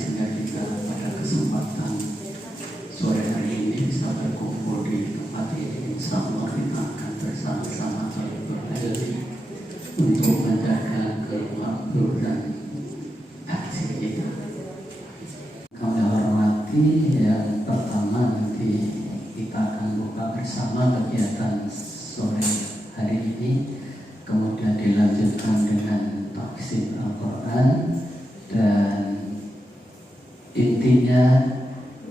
sehingga kita pada kesempatan sore hari ini bisa berkumpul di tempat ini. Insya Allah kita akan bersama-sama berbagi untuk menjaga kemakmuran hati kita. Kami hormati, yang pertama nanti kita akan buka bersama kegiatan sore hari ini, kemudian dilanjutkan dengan tafsir Al-Quran, dan intinya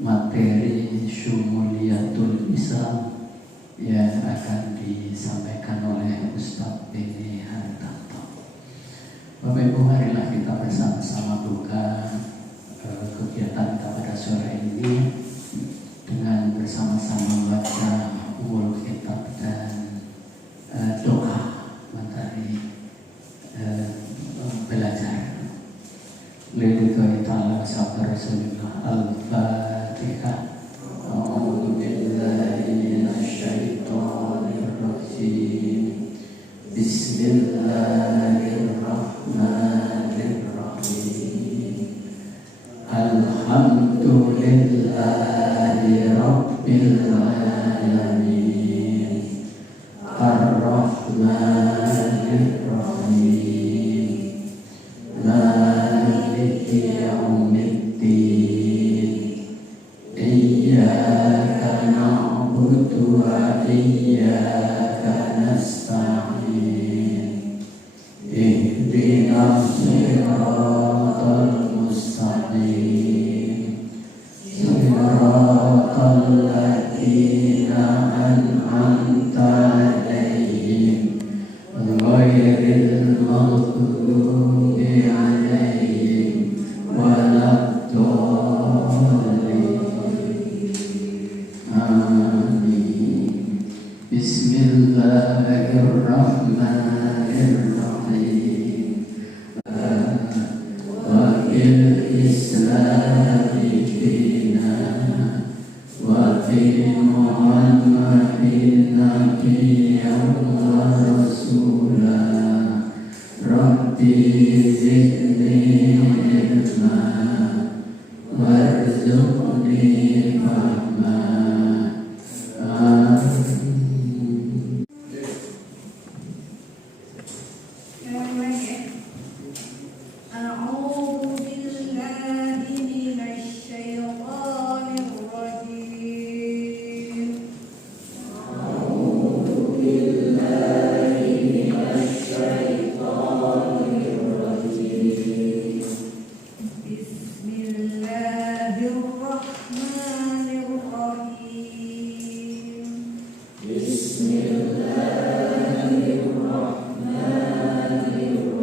materi Syumuliyatul Islam yang akan disampaikan oleh Ustadz Beni Hartanto. Bapak Ibu, marilah kita bersama-sama buka kegiatan kita pada sore ini dengan bersama-sama membaca Ummul Kitab dan doa materi belajar. Lillahi ta'ala sabda Rasulullah. Al-Fatihah. A'udzu billahi minasyaitonir rajim. Bismillahirrahmanirrahim. Alhamdulillahi rabbil alamin. Ar-Rahmanir Rahim. Maliki yaumiddin. Iyyaka na'budu wa iyyaka nasta'in. Ihdinas siratal mustaqim. Siratal ladzina an'amta 'alaihim ghairil maghdubi 'alaihim waladdallin. Amin. Bismillahirrahmanirrahim. Wa bil islami dina wa fi Muhammadin nabiyyan wa rasulah. Rabbi zidni ilma warzuqni fahma. Bismillahirrahmanirrahim.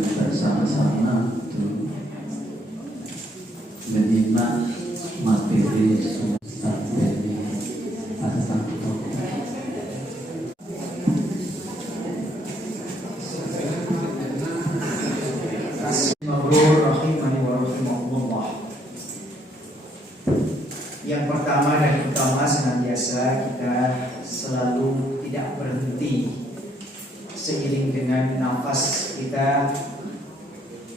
bersama-sama untuk menyimak materi Ustaz Beni As-Santo. Yang pertama dan utama, senantiasa kita selalu tidak berhenti seiring dengan nafas kita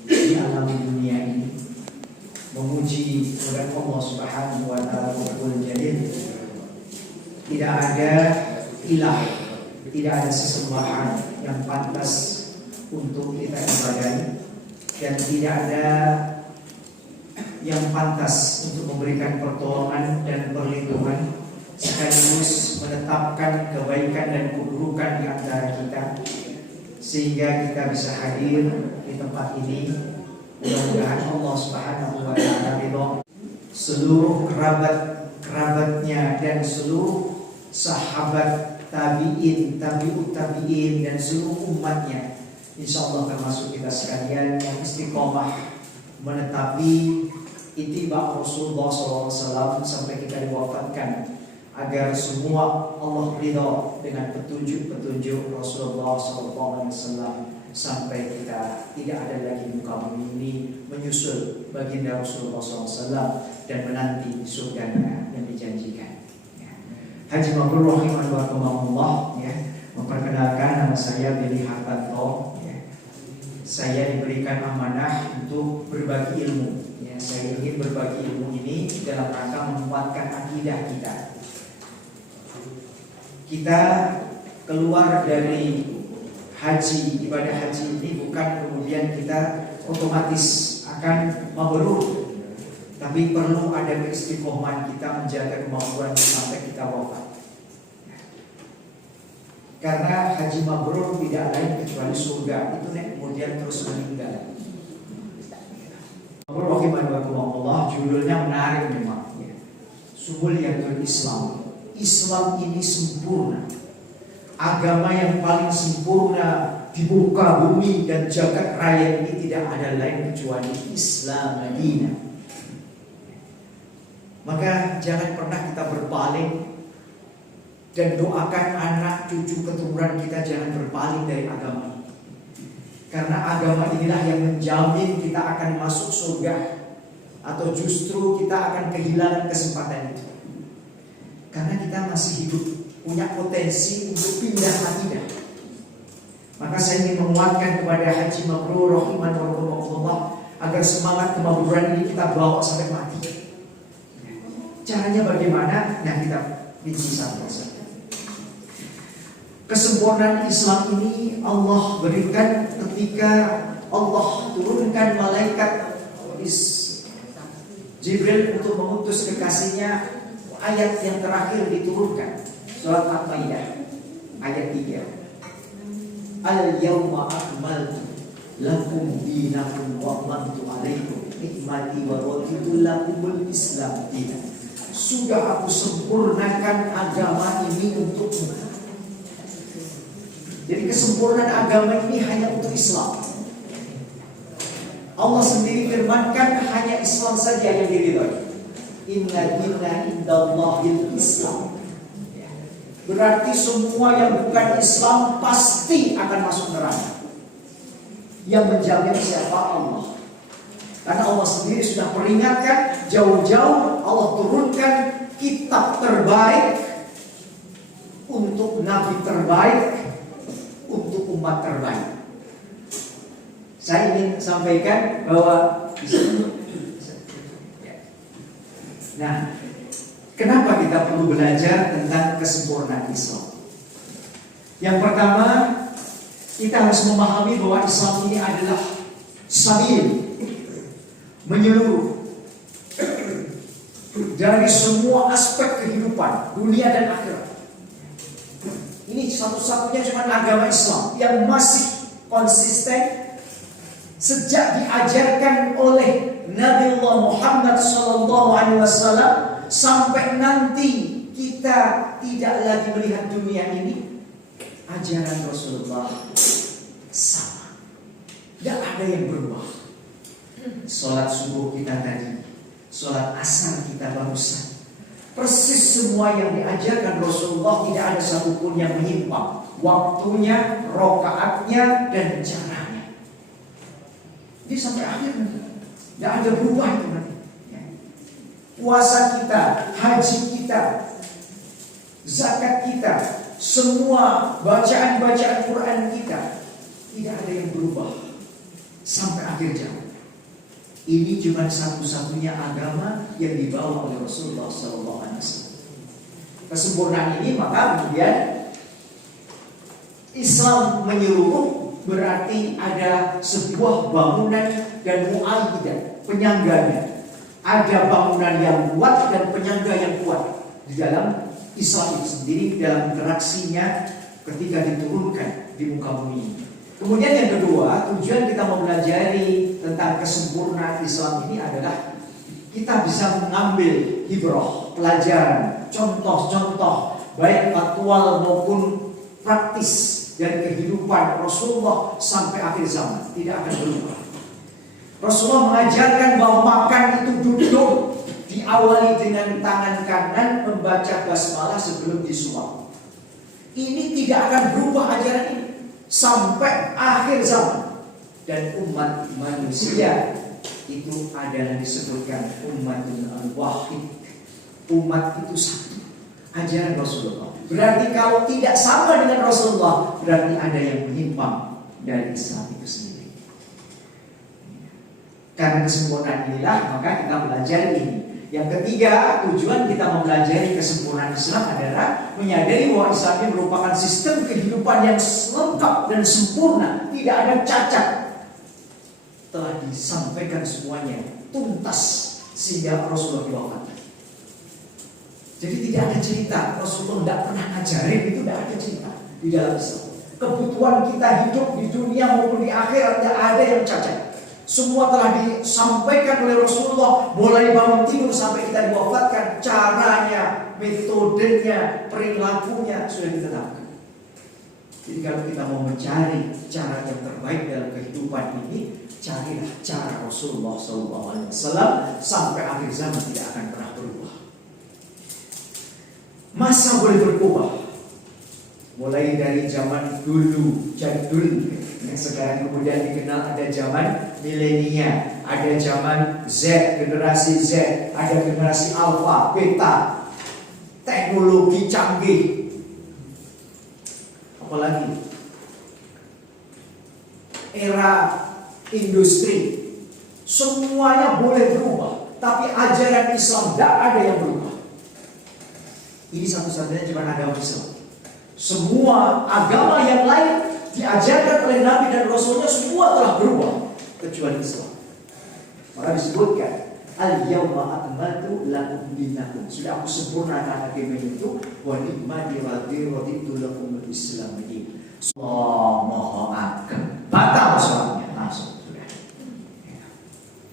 di alam dunia ini memuji kepada Allah Subhanahu wa taala Rabbul Jalil. Tidak ada ilah, tidak ada sesembahan yang pantas untuk kita ibadahi, dan tidak ada yang pantas untuk memberikan pertolongan dan perlindungan sekaligus menetapkan kebaikan dan keburukan di antara kita sehingga kita bisa hadir di tempat ini. Mudah-mudahan Allah Subhanahu wa taala ridho, seluruh kerabatnya dan seluruh sahabat tabi'in, tabi'ut tabi'in dan seluruh umatnya, insyaallah termasuk kita sekalian yang istiqomah menetapi ittiba Rasulullah SAW sampai kita diwafatkan, agar semua Allah ridho dengan petunjuk-petunjuk Rasulullah SAW sampai kita tidak ada lagi muka bumi ini menyusul baginda Rasulullah SAW dan menanti surganya yang dijanjikan. Haji Mabrur rahimakumullah, memperkenalkan, nama saya Beni Hartanto. Saya diberikan amanah untuk berbagi ilmu. Saya ingin berbagi ilmu ini dalam rangka menguatkan akidah kita. Kita keluar dari haji, ibadah haji ini bukan kemudian kita otomatis akan mabrur, tapi perlu ada keistiqomahan kita menjaga kemampuan sampai kita wafat. Karena haji mabrur tidak lain kecuali surga, itu kemudian terus meninggal. Rahimahullah, judulnya menarik memang. Sumuliyatul Islam. Islam ini sempurna, agama yang paling sempurna di muka bumi dan jagat raya ini tidak ada lain kecuali Islam Madinah. Maka jangan pernah kita berpaling, dan doakan anak cucu keturunan kita jangan berpaling dari agama ini. Karena agama inilah yang menjamin kita akan masuk surga, atau justru kita akan kehilangan kesempatan itu. Karena kita masih hidup, punya potensi untuk pindah akidah. Maka saya ingin menguatkan kepada Haji Mabrur rahimahullah agar semangat kemabruran ini kita bawa sampai mati. Caranya bagaimana? Nah, kita rinci satu-satu. Kesempurnaan Islam ini Allah berikan ketika Allah turunkan malaikat Jibril untuk mengutus kekasihnya. Ayat yang terakhir diturunkan, surat Al-Maidah ayat 3. Al-yawma akmaltu lakum dinakum wa atmamtu alaikum nikmati wa raditu lakumul Islam dinan. Sudah aku sempurnakan agama ini untukmu. Jadi kesempurnaan agama ini hanya untuk Islam. Allah sendiri firmankan hanya Islam saja yang diridhoi. Inna dina indallahil Islam. Berarti semua yang bukan Islam pasti akan masuk neraka. Yang menjamin siapa? Allah. Karena Allah sendiri sudah peringatkan jauh-jauh. Allah turunkan kitab terbaik untuk nabi terbaik, untuk umat terbaik. Saya ingin sampaikan bahwa nah, kenapa kita perlu belajar tentang kesempurnaan Islam? Yang pertama, kita harus memahami bahwa Islam ini adalah sabil, menyeluruh dari semua aspek kehidupan dunia dan akhirat. Ini Ini satu-satunya cuma agama Islam yang masih konsisten sejak diajarkan oleh Nabi Muhammad SAW sampai nanti kita tidak lagi melihat dunia ini. Ajaran Rasulullah sama, tidak ada yang berubah. Sholat subuh kita tadi, sholat asar kita barusan, persis semua yang diajarkan Rasulullah, tidak ada satupun yang menyimpang. Waktunya, rokaatnya, dan caranya. Jadi sampai akhir tidak ada berubah itu nanti. Puasa kita, haji kita, zakat kita, semua bacaan-bacaan Quran kita, tidak ada yang berubah sampai akhir zaman. Ini cuma satu-satunya agama yang dibawa oleh Rasulullah SAW. Kesempurnaan ini maka kemudian Islam menyeluruh, berarti ada sebuah bangunan dan mu'ayyidah, penyangganya. Ada bangunan yang kuat dan penyangga yang kuat di dalam Islam itu sendiri, dalam interaksinya ketika diturunkan di muka bumi. Kemudian yang kedua, tujuan kita mempelajari tentang kesempurnaan Islam ini adalah kita bisa mengambil hibrah, pelajaran, contoh-contoh baik faktual maupun praktis dari kehidupan Rasulullah sampai akhir zaman, tidak akan berubah. Rasulullah mengajarkan bahwa makan itu duduk, diawali dengan tangan kanan membaca basmalah sebelum disuap. Ini tidak akan berubah ajaran ini sampai akhir zaman. Dan umat manusia itu adalah disebutkan umatun al-wahid, umat itu satu, ajaran Rasulullah. Berarti kalau tidak sama dengan Rasulullah, berarti ada yang menyimpang dari Islam itu sendiri. Karena kesempurnaan inilah maka kita belajar ini. Yang ketiga, tujuan kita mempelajari kesempurnaan Islam adalah menyadari bahwa Islam ini merupakan sistem kehidupan yang lengkap dan sempurna, tidak ada cacat. Telah disampaikan semuanya tuntas sehingga Rasulullah diwafatkan. Jadi tidak ada cerita Rasulullah tidak pernah ngajarin, itu tidak ada cerita di dalam Islam. Kebutuhan kita hidup di dunia maupun di akhirat tidak ada yang cacat. Semua telah disampaikan oleh Rasulullah, mulai bangun tidur sampai kita diwafatkan, caranya, metodenya, perilakunya sudah ditetapkan. Jadi kalau kita mau mencari cara yang terbaik dalam kehidupan ini, carilah cara Rasulullah SAW sampai akhir zaman, tidak akan pernah berubah. Masa boleh berubah, mulai dari zaman dulu jadul yang sekarang kemudian dikenal ada zaman milenial, ada zaman Z, generasi Z, ada generasi Alpha, Beta, teknologi canggih, apalagi era industri, semuanya boleh berubah, tapi ajaran Islam tidak ada yang berubah. Ini satu-satunya cuma agama Islam. Semua agama yang lain diajarkan oleh Nabi dan Rasulnya semua telah berubah kecuali Islam. Maka disebutkan al-yawma akmaltu lakum dinakum, sudah aku sempurnakan agama itu, wa ni'mati raditu lakum al-Islam ini. Allah Maha Agung, batal sholatnya langsung sudah.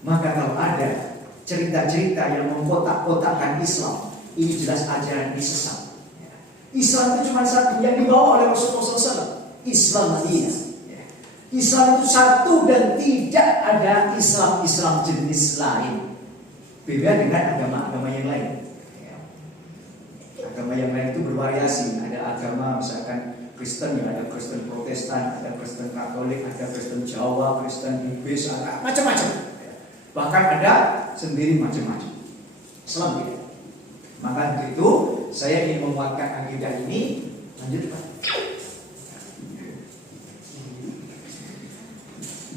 Maka kalau ada cerita-cerita yang mengkotak-kotakkan Islam, ini jelas ajaran ini sesat. Islam itu cuma satu yang dibawa oleh Rasulullah SAW, Islam Madinah. Islam itu satu dan tidak ada Islam jenis lain. Beda dengan agama-agama yang lain. Agama yang lain itu bervariasi. Ada agama misalkan Kristen, yang ada Kristen Protestan, ada Kristen Katolik, ada Kristen Jawa, Kristen Buddhis, ada macam-macam. Bahkan ada sendiri macam-macam. Islam tidak. Maka itu saya ingin menguatkan akidah ini. Lanjutkan.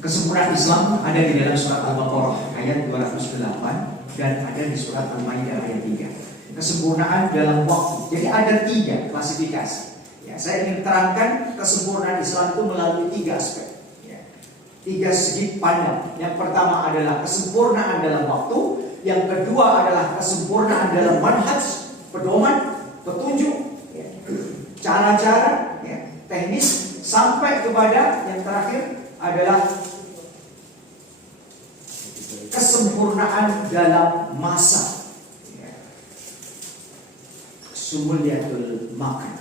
Kesempurnaan Islam ada di dalam surat Al-Baqarah ayat 208 dan ada di surat Al-Maidah ayat 3. Kesempurnaan dalam waktu. Jadi ada 3 klasifikasi. Ya, saya ingin terangkan kesempurnaan Islam itu melalui 3 aspek. Ya. 3 segi pandang. Yang pertama adalah kesempurnaan dalam waktu. Yang kedua adalah kesempurnaan dalam manhaj, pedoman, petunjuk, ya, cara-cara, ya, teknis, sampai kepada yang terakhir adalah kesempurnaan dalam masa. Sumuliyatul makan.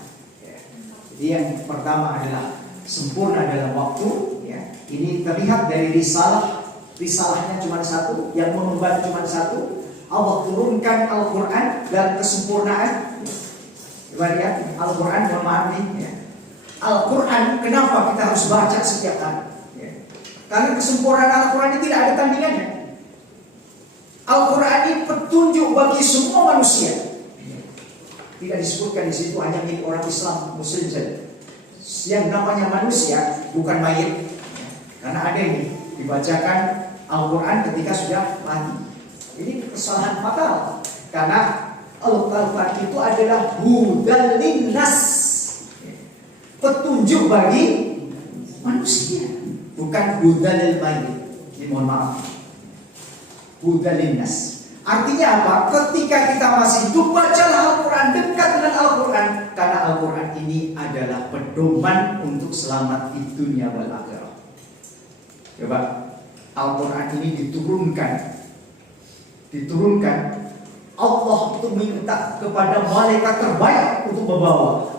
Jadi yang pertama adalah sempurna dalam waktu. Ini terlihat dari risalahnya cuma satu, yang mengemban cuma satu. Allah turunkan Al-Quran dalam kesempurnaan. Coba lihat Al-Quran, mohon maaf nih. Al-Quran, kenapa kita harus baca setiap hari? Karena kesempurnaan Al-Quran ini tidak ada tandingannya. Al-Quran ini petunjuk bagi semua manusia. Tidak disebutkan di situ hanya milik orang Islam Muslim saja. Yang namanya manusia bukan mayit. Karena ada ini dibacakan Al-Quran ketika sudah mati. Ini kesalahan fatal. Karena Al-Quran itu adalah hudal linnas, petunjuk bagi manusia, bukan hudal lil mayit. Ini mohon maaf. Hudal linnas. Artinya apa? Ketika kita masih hidup, bacalah Al-Quran, dekat dengan Al-Quran. Karena Al-Quran ini adalah pedoman untuk selamat di dunia wal akhirah. Coba, Al-Quran ini diturunkan Allah itu minta kepada malaikat terbaik untuk membawa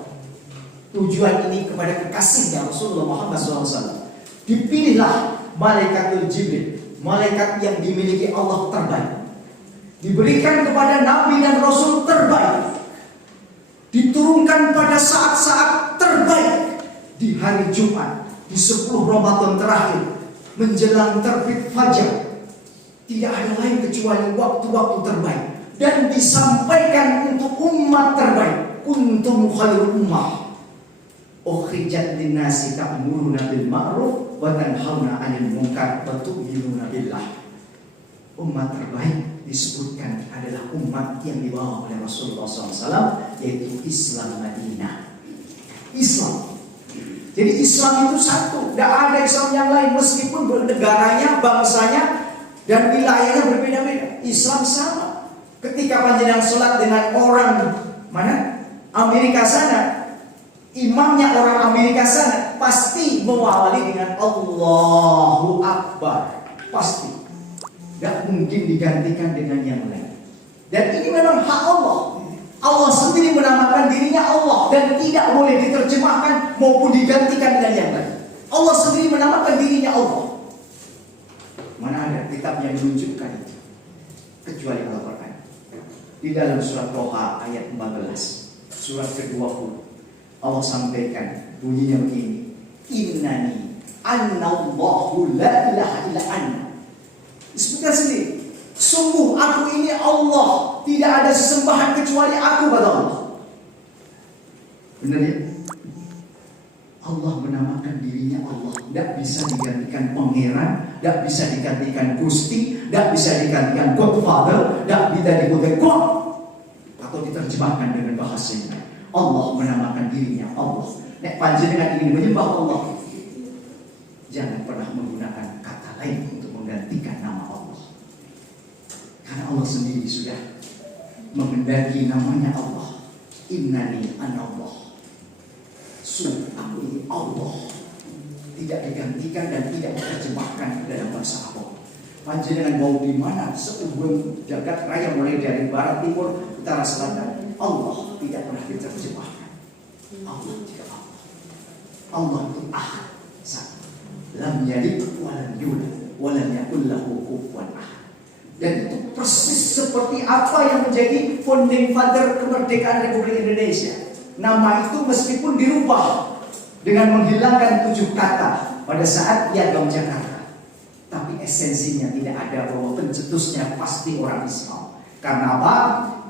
tujuan ini kepada kekasihnya Rasulullah Muhammad SAW. Dipilihlah Malaikatul Jibril, malaikat yang dimiliki Allah terbaik, diberikan kepada Nabi dan Rasul terbaik, diturunkan pada saat-saat terbaik, di hari Jumat, di 10 Ramadan terakhir, menjelang terbit fajar. Tidak ada lain kecuali waktu-waktu terbaik, dan disampaikan untuk umat terbaik. Kuntum khairul ummah ukhrijat linnasi ta'muruna bil ma'ruf wa tanhauna 'anil munkar wa tu'minuna billah. Umat terbaik disebutkan adalah umat yang dibawa oleh Rasulullah SAW, yaitu Islam Madinah. Islam. Jadi Islam itu satu, tidak ada Islam yang lain, meskipun negaranya, bangsanya, dan wilayahnya berbeda-beda. Islam sama. Ketika panjenengan sholat dengan orang mana? Amerika sana, imamnya orang Amerika sana, pasti mengawali dengan Allahu Akbar. Pasti. Tidak mungkin digantikan dengan yang lain. Dan ini memang hak Allah. Allah sendiri menamakan dirinya Allah, dan tidak boleh diterjemahkan maupun digantikan dengan yang lain. Allah sendiri menamakan dirinya Allah. Mana ada kitab yang menunjukkan itu kecuali Al-Quran. Di dalam surat Toha ayat 14, surat ke-20, Allah sampaikan bunyinya begini: Innani annallahu la ilaha illa anna. Disebutkan sendiri, sungguh aku ini Allah, tidak ada sesembahan kecuali aku, kata Allah. Benar ya? Allah menamakan dirinya Allah, tidak bisa digantikan pangeran, tidak bisa digantikan Gusti, tidak bisa digantikan Godfather, tidak bisa digantikan God, atau diterjemahkan dengan bahasanya. Allah menamakan dirinya Allah. Nek panjenengan ingin menyembah Allah, jangan pernah menggunakan kata lain untuk menggantikan nama Allah, karena Allah sendiri sudah mengendaki namanya Allah. Innani anallah. Aku ini Allah, tidak digantikan dan tidak diterjemahkan dalam bahasa apa. Panjenengan mau di mana seubung jagat raya, mulai dari barat, timur, utara, selatan, Allah tidak pernah diterjemahkan. Allah tidak Allah. Allah itu ahad, satu. Lam yalid wa lam yulad wa lam yakul lahu kufuwan ahad. Dan itu persis seperti apa yang menjadi founding father kemerdekaan Republik Indonesia. Nama itu meskipun dirubah dengan menghilangkan 7 kata pada saat Piagam Jakarta, tapi esensinya tidak ada, bahwa pencetusnya pasti orang Islam. Karena apa?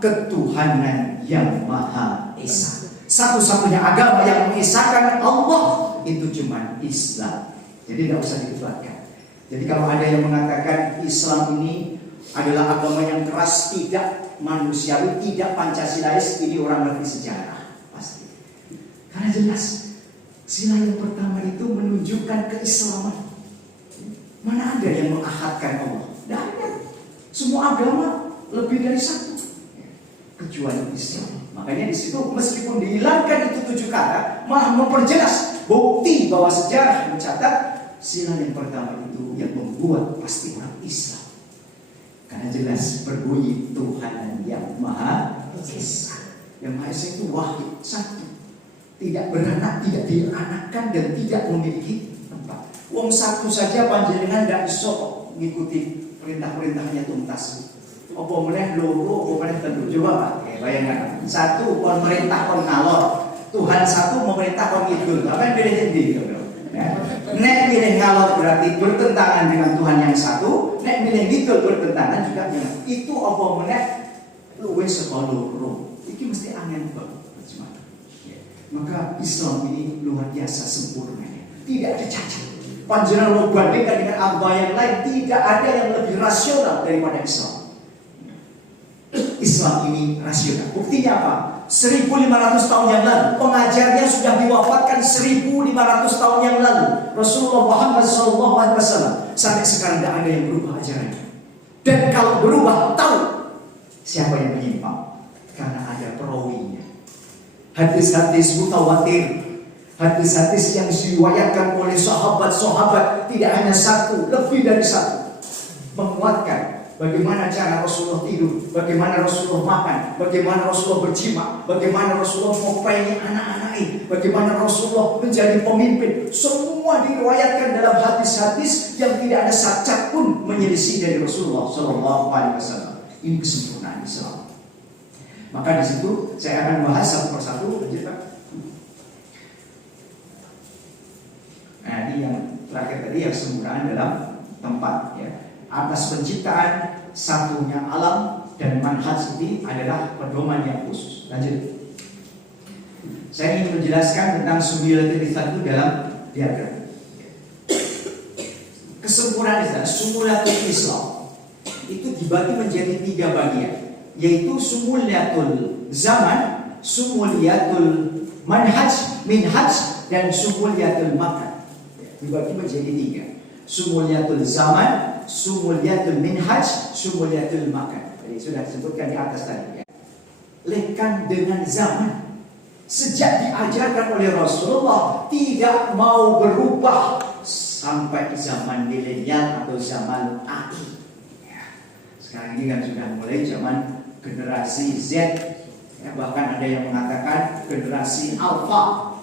Ketuhanan yang Maha Esa. Satu-satunya agama yang mengesahkan Allah itu cuma Islam. Jadi tidak usah didebatkan. Jadi kalau ada yang mengatakan Islam ini adalah agama yang keras, tidak manusiawi, tidak Pancasilais, ini orang ngerti sejarah. Pasti. Karena jelas sila yang pertama itu menunjukkan keislaman. Mana ada yang mengahadkan Allah? Tidak ada. Semua agama lebih dari satu. kecuali Islam. Makanya di situ meskipun dihilangkan itu 7 kata, malah memperjelas bukti bahwa sejarah mencatat sila yang pertama itu yang membuat pasti orang Islam. Karena jelas berbunyi Tuhan yang Maha Esa. Yang Maha Esa itu wahid, satu, tidak beranak, tidak dianakkan, dan tidak memiliki tempat. Wong satu saja panjenengan tidak bisa mengikuti perintah-perintahnya tuntas. Apa meneh loro, apa meneh telu. Coba Pak, bayangkan. Satu pemerintah kon ngalor, Tuhan satu memerintah kon ngidul. Apa yang pilih ndi? Nek milih ngalor berarti bertentangan dengan Tuhan yang satu. Nek milih ngidul bertentangan juga dengan itu. Apa meneh luwih saka loro. Iki mesti angin banget. Maka Islam ini luar biasa sempurnanya, tidak ada cacat. Panjenengan mau bandingkan dengan agama yang lain, tidak ada yang lebih rasional daripada Islam. Islam ini rasional. Buktinya apa? 1500 tahun yang lalu pengajarnya sudah diwafatkan 1500 tahun yang lalu. Rasulullah Muhammad SAW. Sampai sekarang tidak ada yang berubah ajarannya. Dan kalau berubah, tahu siapa yang menyimpang, karena ada perawinya. Hadis-hadis mutawatir, hadis-hadis yang diriwayatkan oleh sahabat-sahabat, tidak hanya satu, lebih dari satu, menguatkan bagaimana cara Rasulullah tidur, bagaimana Rasulullah makan, bagaimana Rasulullah berjima, bagaimana Rasulullah mempunyai anak-anaknya, bagaimana Rasulullah menjadi pemimpin. Semua diriwayatkan dalam hadis-hadis yang tidak ada cacat pun menyelisih dari Rasulullah SAW. Ini kesempurnaan Islam. Maka di situ saya akan bahas satu persatu. Lanjut Pak. Nah, ini yang terakhir tadi yang kesempurnaan dalam tempat, ya. Atas penciptaan, satunya alam, dan manhaj ini adalah pedoman yang khusus. Lanjut. Saya ingin menjelaskan tentang sumulatul itu dalam diagram. Kesempurnaan Islam, sumulatul Islam itu dibagi menjadi 3 bagian, yaitu sumuliyatul zaman, sumuliyatul manhaj, minhaj, dan sumuliyatul makan. Dibagi menjadi 3. Sumuliyatul zaman, sumuliyatul minhaj, sumuliyatul makan. Jadi sudah disebutkan di atas tadi, ya. Lekan dengan zaman. Sejak diajarkan oleh Rasulullah tidak mau berubah sampai zaman milenial atau zaman akhir. Sekarang ini kan sudah mulai zaman generasi Z, ya, bahkan ada yang mengatakan generasi Alpha.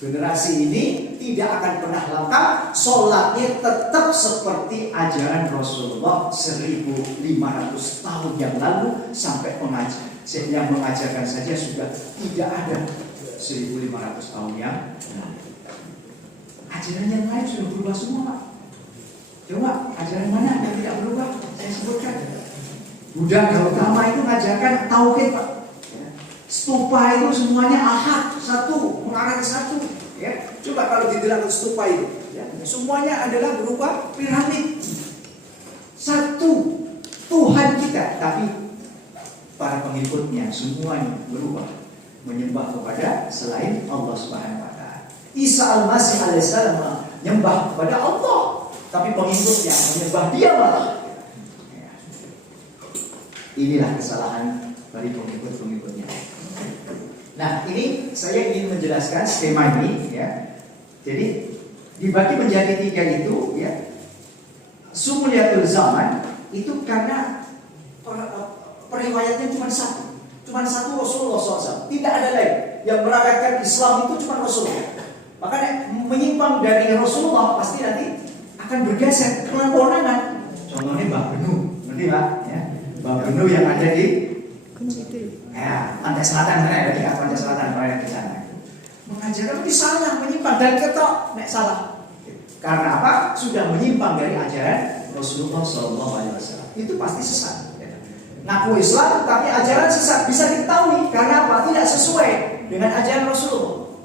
Generasi ini tidak akan pernah lengkap, sholatnya tetap seperti ajaran Rasulullah 1500 tahun yang lalu sampai pengajar. Yang mengajarkan saja sudah tidak ada 1500 tahun yang lalu. Ajaran yang lain sudah berubah semua Pak. Coba ajaran mana yang tidak berubah? Saya sebutkan. Buddha Gautama itu mengajarkan tauhid Pak. Stupa itu semuanya ahad, satu, mengarah ke satu. Ya. Coba kalau dibilang stupa itu, ya, semuanya adalah berupa piramid. Satu, Tuhan kita, tapi para pengikutnya semuanya berubah menyembah kepada selain Allah Subhanahu wa taala. Isa Al-Masih alaihissalam menyembah kepada Allah, tapi pengikutnya menyembah dia malah. Ya. Inilah kesalahan dari pengikut-pengikutnya. Nah, ini saya ingin menjelaskan skema ini, ya. Jadi dibagi menjadi 3 itu, ya. Sumuliyatul zaman itu karena periwayatnya cuma satu Rasulullah SAW, tidak ada lain yang merayakan Islam itu cuma Rasulullah. Makanya menyimpang dari Rasulullah pasti nanti akan bergeser ke kewenangan. Contohnya Mbah Benu, ngerti Pak? Ya. Mbah Benu yang ada di pantai selatan sana, ya, pantai selatan raya di sana. Mengajarkan itu salah, menyimpang dan ketok, nek salah. Karena apa? Sudah menyimpang dari ajaran Rasulullah SAW. Itu pasti sesat. Ngaku Islam tapi ajaran sesat bisa diketahui karena apa? Tidak sesuai dengan ajaran Rasulullah.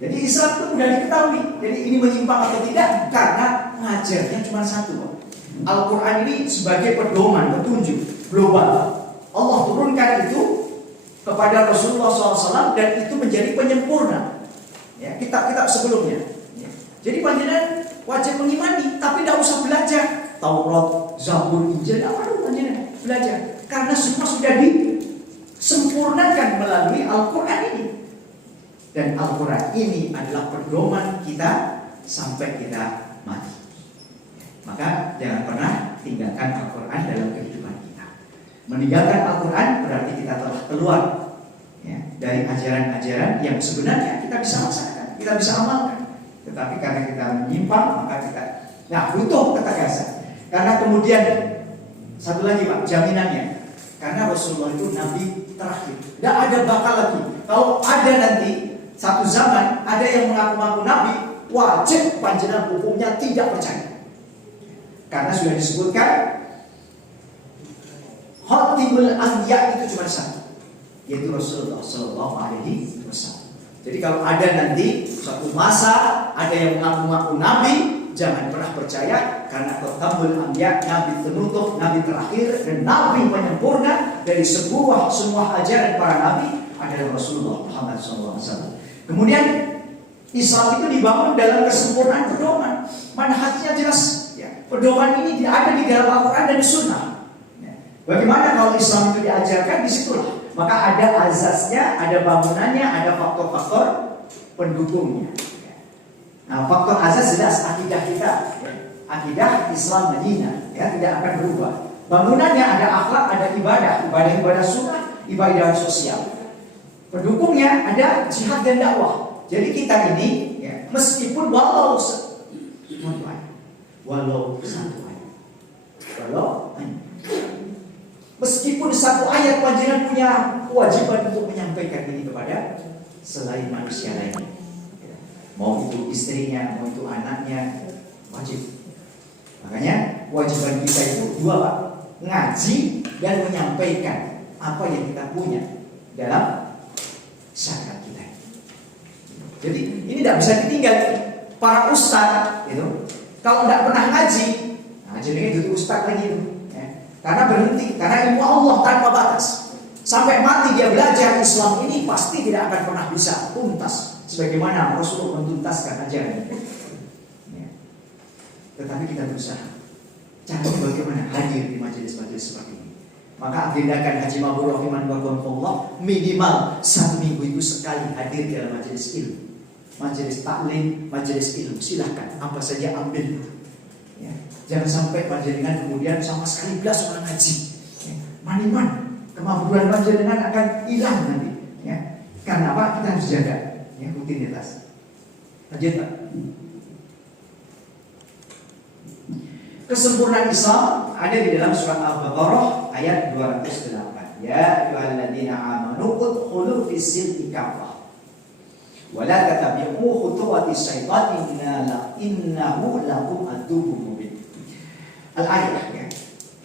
Jadi Islam itu mudah diketahui. Jadi ini menyimpang atau tidak karena ngajarnya cuma satu. Al-Quran ini sebagai pedoman, petunjuk global. Allah turunkan itu kepada Rasulullah SAW dan itu menjadi penyempurna, ya, kitab-kitab sebelumnya. Ya. Jadi panjenengan wajib mengimani, tapi tidak usah belajar Taurat, Zabur, Injil, apa dulu panjenengan belajar. Karena semua sudah disempurnakan melalui Al-Quran ini. Dan Al-Quran ini adalah pedoman kita sampai kita mati. Maka jangan pernah tinggalkan Al-Quran dalam kehidupan kita. Meninggalkan Al-Quran berarti kita telah keluar dari ajaran-ajaran yang sebenarnya kita bisa laksanakan, kita bisa amalkan. Tetapi karena kita menyimpang, maka kita butuh ketegasan. Karena kemudian satu lagi Pak, jaminannya. Karena Rasulullah itu Nabi terakhir. Tidak ada bakal lagi. Kalau ada nanti satu zaman ada yang mengaku-ngaku Nabi, wajib panjenengan hukumnya tidak percaya. Karena sudah disebutkan Khatimul Anbiya itu cuma satu, yaitu Rasulullah Shallallahu Alaihi Wasallam. Jadi kalau ada nanti suatu masa ada yang mengaku-ngaku Nabi, jangan pernah percaya, karena Khatimul Anbiya, Nabi penutup, Nabi terakhir, dan Nabi penyempurna dari semua ajaran para Nabi adalah Rasulullah Muhammad SAW. Kemudian Islam itu dibangun dalam kesempurnaan pedoman. Manhajnya jelas. Pedoman ini tidak ada di dalam Al-Quran dan Sunnah. Bagaimana kalau Islam itu diajarkan? Disitulah. Maka ada azasnya, ada bangunannya, ada faktor-faktor pendukungnya. Nah, faktor azas jelas akidah kita, akidah Islam Madinah, tidak akan berubah. Bangunannya ada akhlak, ada ibadah sunnah, ibadah sosial. Pendukungnya ada jihad dan dakwah. Jadi kita ini, meskipun walau satu ayat, meskipun satu ayat, panjenengan punya kewajiban untuk menyampaikan ini kepada selain manusia lainnya. Mau itu istrinya, mau itu anaknya, wajib. Makanya kewajiban kita itu dua Pak, ngaji dan menyampaikan apa yang kita punya dalam syariat kita. Jadi ini tidak bisa ditinggal. Para ustaz itu kalau tidak pernah ngaji, jadinya jadi ustaz lagi itu. Karena berhenti, karena ilmu Allah tanpa batas. Sampai mati dia belajar Islam ini pasti tidak akan pernah bisa tuntas sebagaimana Rasulullah mentuntaskan ajaran. Tetapi kita berusaha. Caranya bagaimana? Hadir di majelis-majelis seperti ini. Maka agendakan Haji Mabrur Rahimahullah minimal 1 minggu itu sekali hadir dalam majelis ilmu, majelis taklim, majelis ilmu. Silahkan apa saja ambil. Jangan sampai panjenengan kemudian sama sekali belas orang ngaji. Maniman, kemampuan panjenengan akan hilang nanti. Karena apa? Kita harus jaga rutinitas. Lanjut Pak. Kesempurnaan Islam ada di dalam surat Al-Baqarah ayat 208. Ya ayyuhalladzina amanu udkhulu fis-silmi kaffah wa la tattabi'u khutuwatis syaitan innahu lakum aduwwun mubin. Al-ayat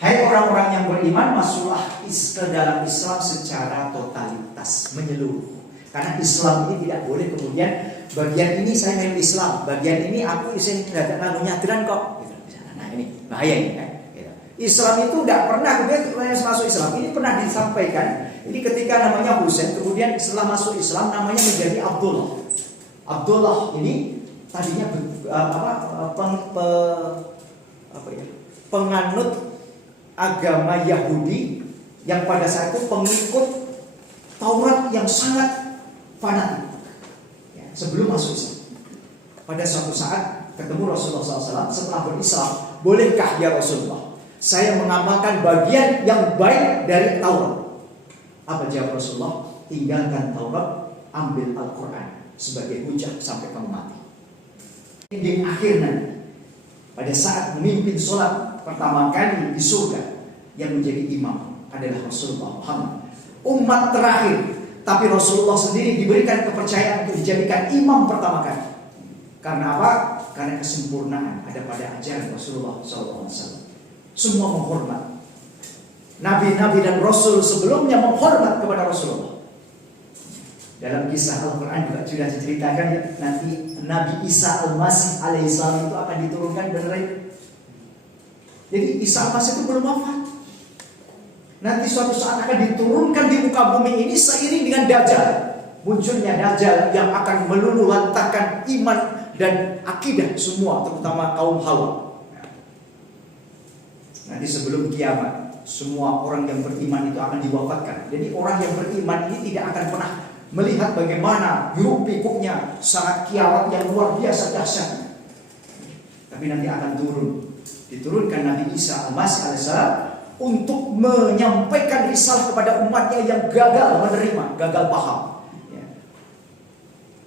Hai orang-orang yang beriman, masuklah ke dalam Islam secara totalitas, menyeluruh. Karena Islam ini tidak boleh kemudian bagian ini saya main Islam, bagian ini aku isi nyadran kok. Nah ini bahaya ini kan. Islam itu tidak pernah kemudian masuk Islam. Ini pernah disampaikan. Ini ketika namanya Husain, kemudian setelah masuk Islam namanya menjadi Abdullah. Abdullah ini tadinya penganut agama Yahudi yang pada saat itu pengikut Taurat yang sangat fanatik sebelum masuk Islam. Pada suatu saat ketemu Rasulullah SAW setelah berislam, bolehkah ya Rasulullah saya mengamalkan bagian yang baik dari Taurat? Apa jawab Rasulullah? Tinggalkan Taurat, ambil Al-Quran sebagai hujah sampai kamu mati. Di akhir nanti, pada saat memimpin sholat pertama kali di surga, yang menjadi imam adalah Rasulullah Muhammad, umat terakhir. Tapi Rasulullah sendiri diberikan kepercayaan untuk dijadikan imam pertama kali. Karena apa? Karena kesempurnaan ada pada ajaran Rasulullah SAW. Semua menghormat. Nabi-nabi dan Rasul sebelumnya menghormat kepada Rasulullah. Dalam kisah Al-Quran juga sudah diceritakan nanti Nabi Isa Al-Masih alaihissalam itu akan diturunkan benar. Jadi Isa Al-Masih itu belum wafat. Nanti suatu saat akan diturunkan di muka bumi ini seiring dengan Dajjal. Munculnya Dajjal yang akan meluluhlantahkan iman dan akidah semua, terutama kaum Hawa. Nanti sebelum kiamat, semua orang yang beriman itu akan diwafatkan. Jadi orang yang beriman ini tidak akan pernah melihat bagaimana hiruk pikuknya sangat kiamat yang luar biasa dahsyatnya. Tapi nanti akan diturunkan Nabi Isa Al-Masih alaihissalam untuk menyampaikan risalah kepada umatnya yang gagal menerima, gagal paham. Ya.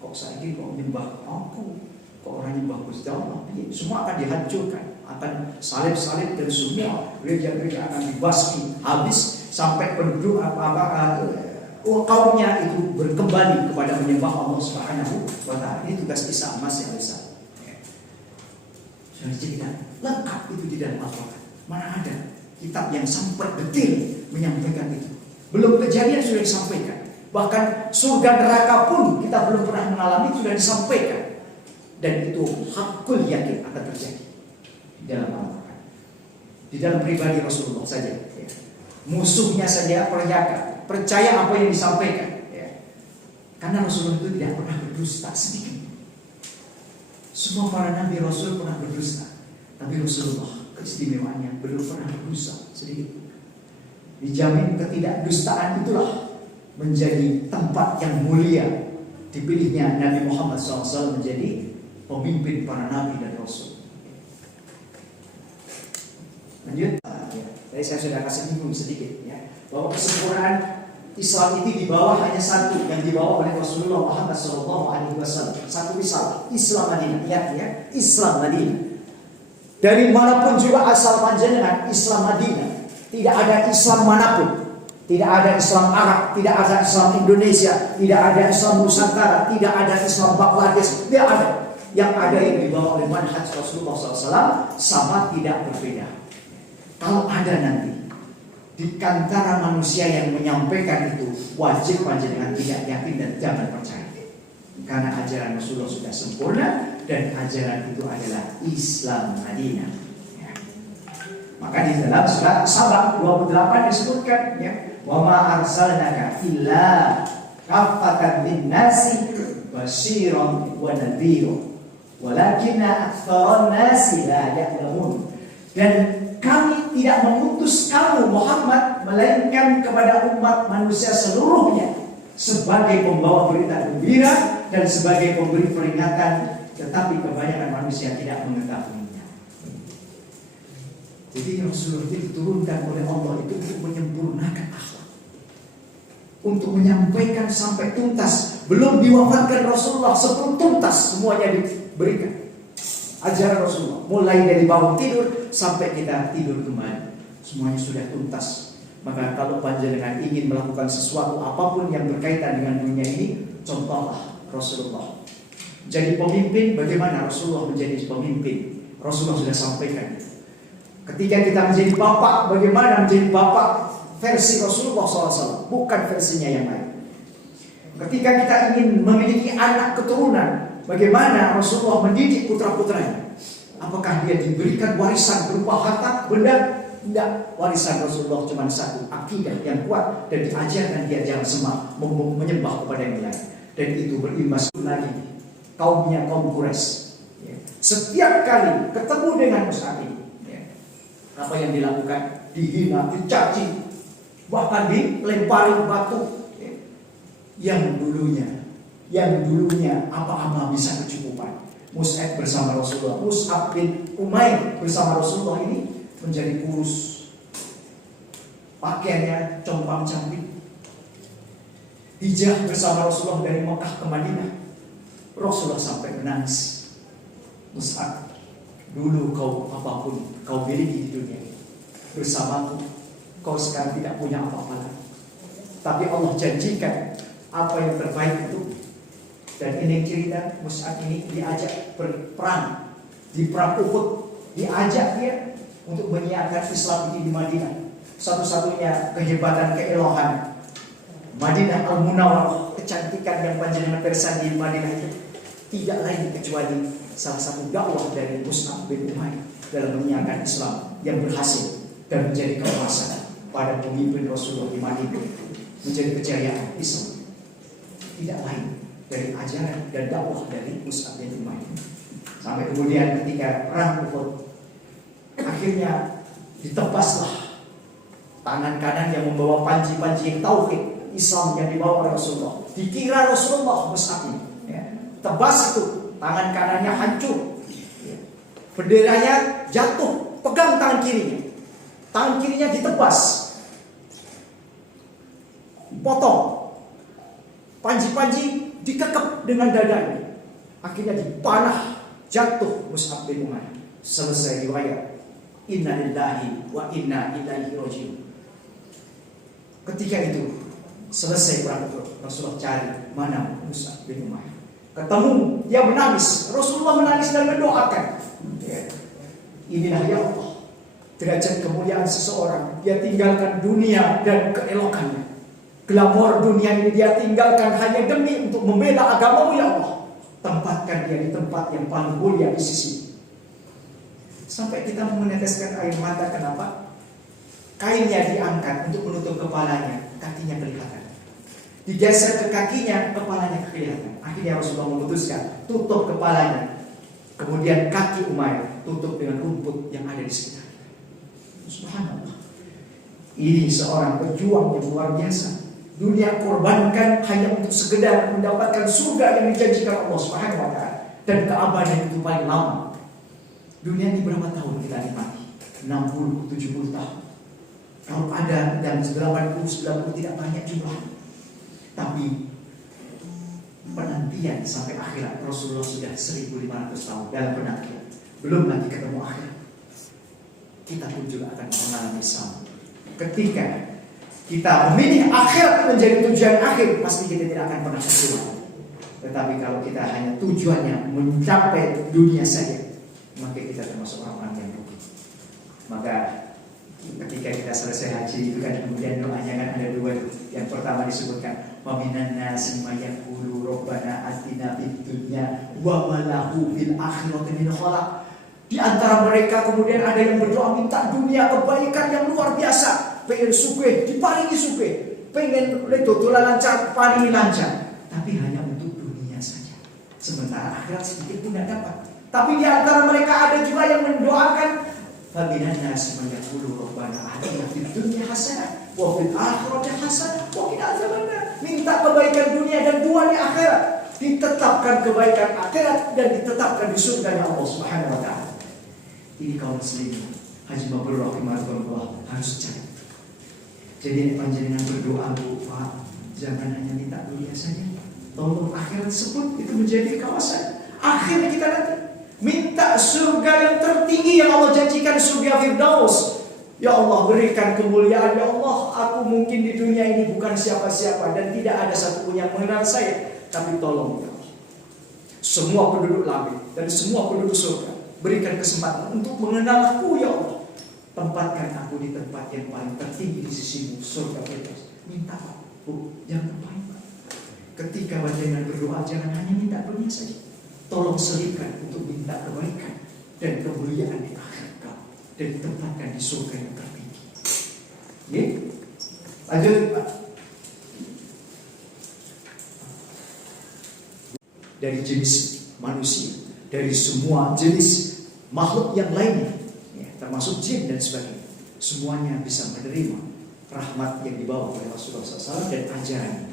Kok saya ini kok menyembah aku, kok orang nyembah Gusti Allah? Semua akan dihancurkan, akan salib-salib dan semua gereja-gereja akan dibasmi habis sampai penduduk kaumnya itu berkembali kepada menyembah Allah Subhanahu wa Ta'ala. Ini tugas Isa Al-Masih alaihissalam. Sudah cerita lengkap itu di dalam Al-Quran. Mana ada kitab yang sampai detil menyampaikan itu? Belum kejadian sudah disampaikan. Bahkan surga neraka pun kita belum pernah mengalami sudah disampaikan. Dan itu hakul yakin akan terjadi di dalam Al-Quran. Di dalam pribadi Rasulullah saja. Ya. Musuhnya saja percaya apa yang disampaikan. Ya. Karena Rasulullah itu tidak pernah berdusta sedikit. Semua para nabi Rasul pernah berdusta, tapi Rasulullah keistimewaannya belum pernah berdusta sedikit. Dijamin ketidakdustaan itulah menjadi tempat yang mulia dipilihnya Nabi Muhammad SAW menjadi pemimpin para nabi dan Rasul. Lanjut, tadi saya sudah kasih nyinggung sedikit ya, bahwa kesempurnaan Islam itu di bawah hanya satu yang dibawa oleh Rasulullah Muhammad SAW. Satu Islam Madinah. Ya, Islam Madinah. Dari manapun juga asal panjenengan Islam Madinah. Tidak ada Islam manapun. Tidak ada Islam Arab, tidak ada Islam Indonesia, tidak ada Islam Nusantara, tidak ada Islam Bangladesh, tidak ada. Yang ada yang dibawa oleh manhaj Rasulullah SAW sama tidak berbeda. Kalau ada nanti di antara manusia yang menyampaikan itu, wajib panjenengan tidak yakin dan jangan percaya. Karena ajaran Rasulullah sudah sempurna dan ajaran itu adalah Islam Madinah. Ya. Maka di dalam surat Sabah 28 disebutkan, ya, wa ma arsalnaka illa kaffatan lin-nasi basyiran wa nadhira walakinna aktsaran nasi la ya'lamun. Dan kami tidak mengutus kamu Muhammad melainkan kepada umat manusia seluruhnya sebagai pembawa berita gembira dan sebagai pemberi peringatan, tetapi kebanyakan manusia tidak mengetahuinya. Jadi Rasulullah itu diturunkan oleh Allah itu untuk menyempurnakan akhlak, untuk menyampaikan sampai tuntas. Belum diwafatkan Rasulullah sebelum tuntas semuanya diberikan. Ajaran Rasulullah mulai dari bangun tidur sampai kita tidur kembali, semuanya sudah tuntas. Maka kalau panjenengan ingin melakukan sesuatu apapun yang berkaitan dengan dunia ini, contohlah Rasulullah. Jadi pemimpin, bagaimana Rasulullah menjadi pemimpin? Rasulullah sudah sampaikan. Ketika kita menjadi bapak, bagaimana menjadi bapak versi Rasulullah SAW, bukan versinya yang lain. Ketika kita ingin memiliki anak keturunan, bagaimana Rasulullah mendidik putra-putranya? Apakah dia diberikan warisan berupa harta, benda? Tidak. Warisan Rasulullah cuma satu, akidah yang kuat, dan diajarkan dia jangan menyembah kepada yang lain. Dan itu berimbas lagi kaumnya, kaum Quraisy. Setiap kali ketemu dengan Mus'ab ini, apa yang dilakukan? Dihina, dicaci, bahkan dilempari batu. Yang dulunya apa-apa bisa kecukupan. Mus'ab bersama Rasulullah, Mus'ab bin Umair bersama Rasulullah ini menjadi kurus, pakaiannya compang-camping. Hijrah bersama Rasulullah dari Mekah ke Madinah, Rasulullah sampai menangis. Mus'ab, dulu kau apapun kau miliki di dunia, bersamaku kau sekarang tidak punya apa-apa lagi. Tapi Allah janjikan apa yang terbaik itu. Dan ini cerita Mus'ab ini diajak berperang di perang Uhud, diajak dia untuk menyiarkan Islam ini di Madinah. Satu-satunya kehebatan keelohan Madinah Al-Munawwarah, kecantikan yang panjenengan persan di Madinah itu tidak lain kecuali salah satu dakwah dari Mus'ab bin Umair dalam menyiarkan Islam yang berhasil dan menjadi kepuasan pada pemimpin Rasulullah di Madinah, menjadi kejayaan Islam. Tidak lain dari ajaran dan dakwah dari Mus'ab bin Umair. Sampai kemudian ketika perang Uhud, akhirnya ditebaslah Tangan kanan yang membawa panji-panji tauhid Islam yang dibawa oleh Rasulullah. Dikira Rasulullah mus'abnya. Ya. Tebas itu, tangan kanannya hancur. Ya. Benderanya jatuh, pegang tangan kirinya. Tangan kirinya ditebas. Potong. Panji-panji dikekep dengan dadanya. Akhirnya dipanah, jatuh Mus'ab bin Umair. Selesai riwayat. Inna lillahi wa inna ilaihi raji'un. Ketika itu selesai perang Uhud, Rasulullah cari mana Mus'ab bin Umair. Ketemu, dia menangis. Rasulullah menangis dan mendoakan. Ya. Inilah ya Allah, derajat kemuliaan seseorang. Dia tinggalkan dunia dan keelokannya. Glamor dunia ini dia tinggalkan hanya demi untuk membela agama-Mu ya Allah. Tempatkan dia di tempat yang paling mulia di sisi. Sampai kita meneteskan air mata. Kenapa? Kainnya diangkat untuk menutup kepalanya, kakinya kelihatan. Digeser ke kakinya, kepalanya kelihatan. Akhirnya Rasulullah memutuskan tutup kepalanya. Kemudian kaki Umair tutup dengan rumput yang ada di sekitar. Subhanallah. Ini seorang pejuang yang luar biasa. Dunia korbankan hanya untuk sekedar mendapatkan surga yang dijanjikan Allah Subhanahu wa taala, dan keabadian itu paling lama. Dunia ini berapa tahun kita nikmati? 60, 70 tahun. Kalau ada dan 80, 90 tidak banyak jumlah. Tapi penantian sampai akhirat Rasulullah sudah 1500 tahun dalam penantian. Belum nanti ketemu akhirat. Kita pun juga akan mengalami sama. Ketika kita memilih akhirat menjadi tujuan akhir, pasti kita tidak akan pernah berjuang. Tetapi kalau kita hanya tujuannya mencapai dunia saja, maka kita termasuk orang-orang yang rugi. Maka ketika kita selesai haji itu kan kemudian doanya kan ada dua. Yang pertama disebutkan waminan nasi mayaqulu rabbana atina fid dunya wa ma lahu fil akhirati min khalaq. Di antara mereka kemudian ada yang berdoa minta dunia kebaikan yang luar biasa. Pengen sugih, diparingi sugih. Pengen dodolan lancar, paringi lancar. Tapi hanya untuk dunia saja. Sementara akhirat sedikit pun tidak dapat. Tapi di antara mereka ada juga yang mendoakan fabinan nasi mayaqulu rabbana atina fid dunya hasanah wa fil akhirati hasanah wa qina adzabannar. Minta kebaikan dunia dan dua di akhirat. Ditetapkan kebaikan akhirat dan ditetapkan di surga Allah Subhanahu wa taala. Ini kaum muslimin Haji Mabrur rahimahullah harus cari. Jadi panjenengan berdoa Bu, Pak, jangan hanya minta dunia saja. Tolong akhirat sebut itu menjadi kawasan. Akhirnya kita nanti minta surga yang tertinggi yang Allah janjikan, surga Firdaus. Ya Allah, berikan kemuliaan. Ya Allah, aku mungkin di dunia ini bukan siapa-siapa dan tidak ada satupun yang mengenal saya. Tapi tolong ya Allah, semua penduduk langit dan semua penduduk surga, berikan kesempatan untuk mengenal aku ya Allah. Tempatkan aku di tempat yang paling tertinggi di sisimu, surga Firdaus. Minta Pak, Bu, jangan terbaik Pak. Ketika panjenengan berdoa jangan hanya minta dunia saja. Tolong selipkan untuk minta kebaikan dan kemuliaan di akhirat kau, dan ditempatkan di surga yang tertinggi. Ya? Lanjut Pak. Dari jenis manusia, dari semua jenis makhluk yang lainnya, termasuk jin dan sebagainya, semuanya bisa menerima rahmat yang dibawa oleh Rasulullah SAW dan ajarannya.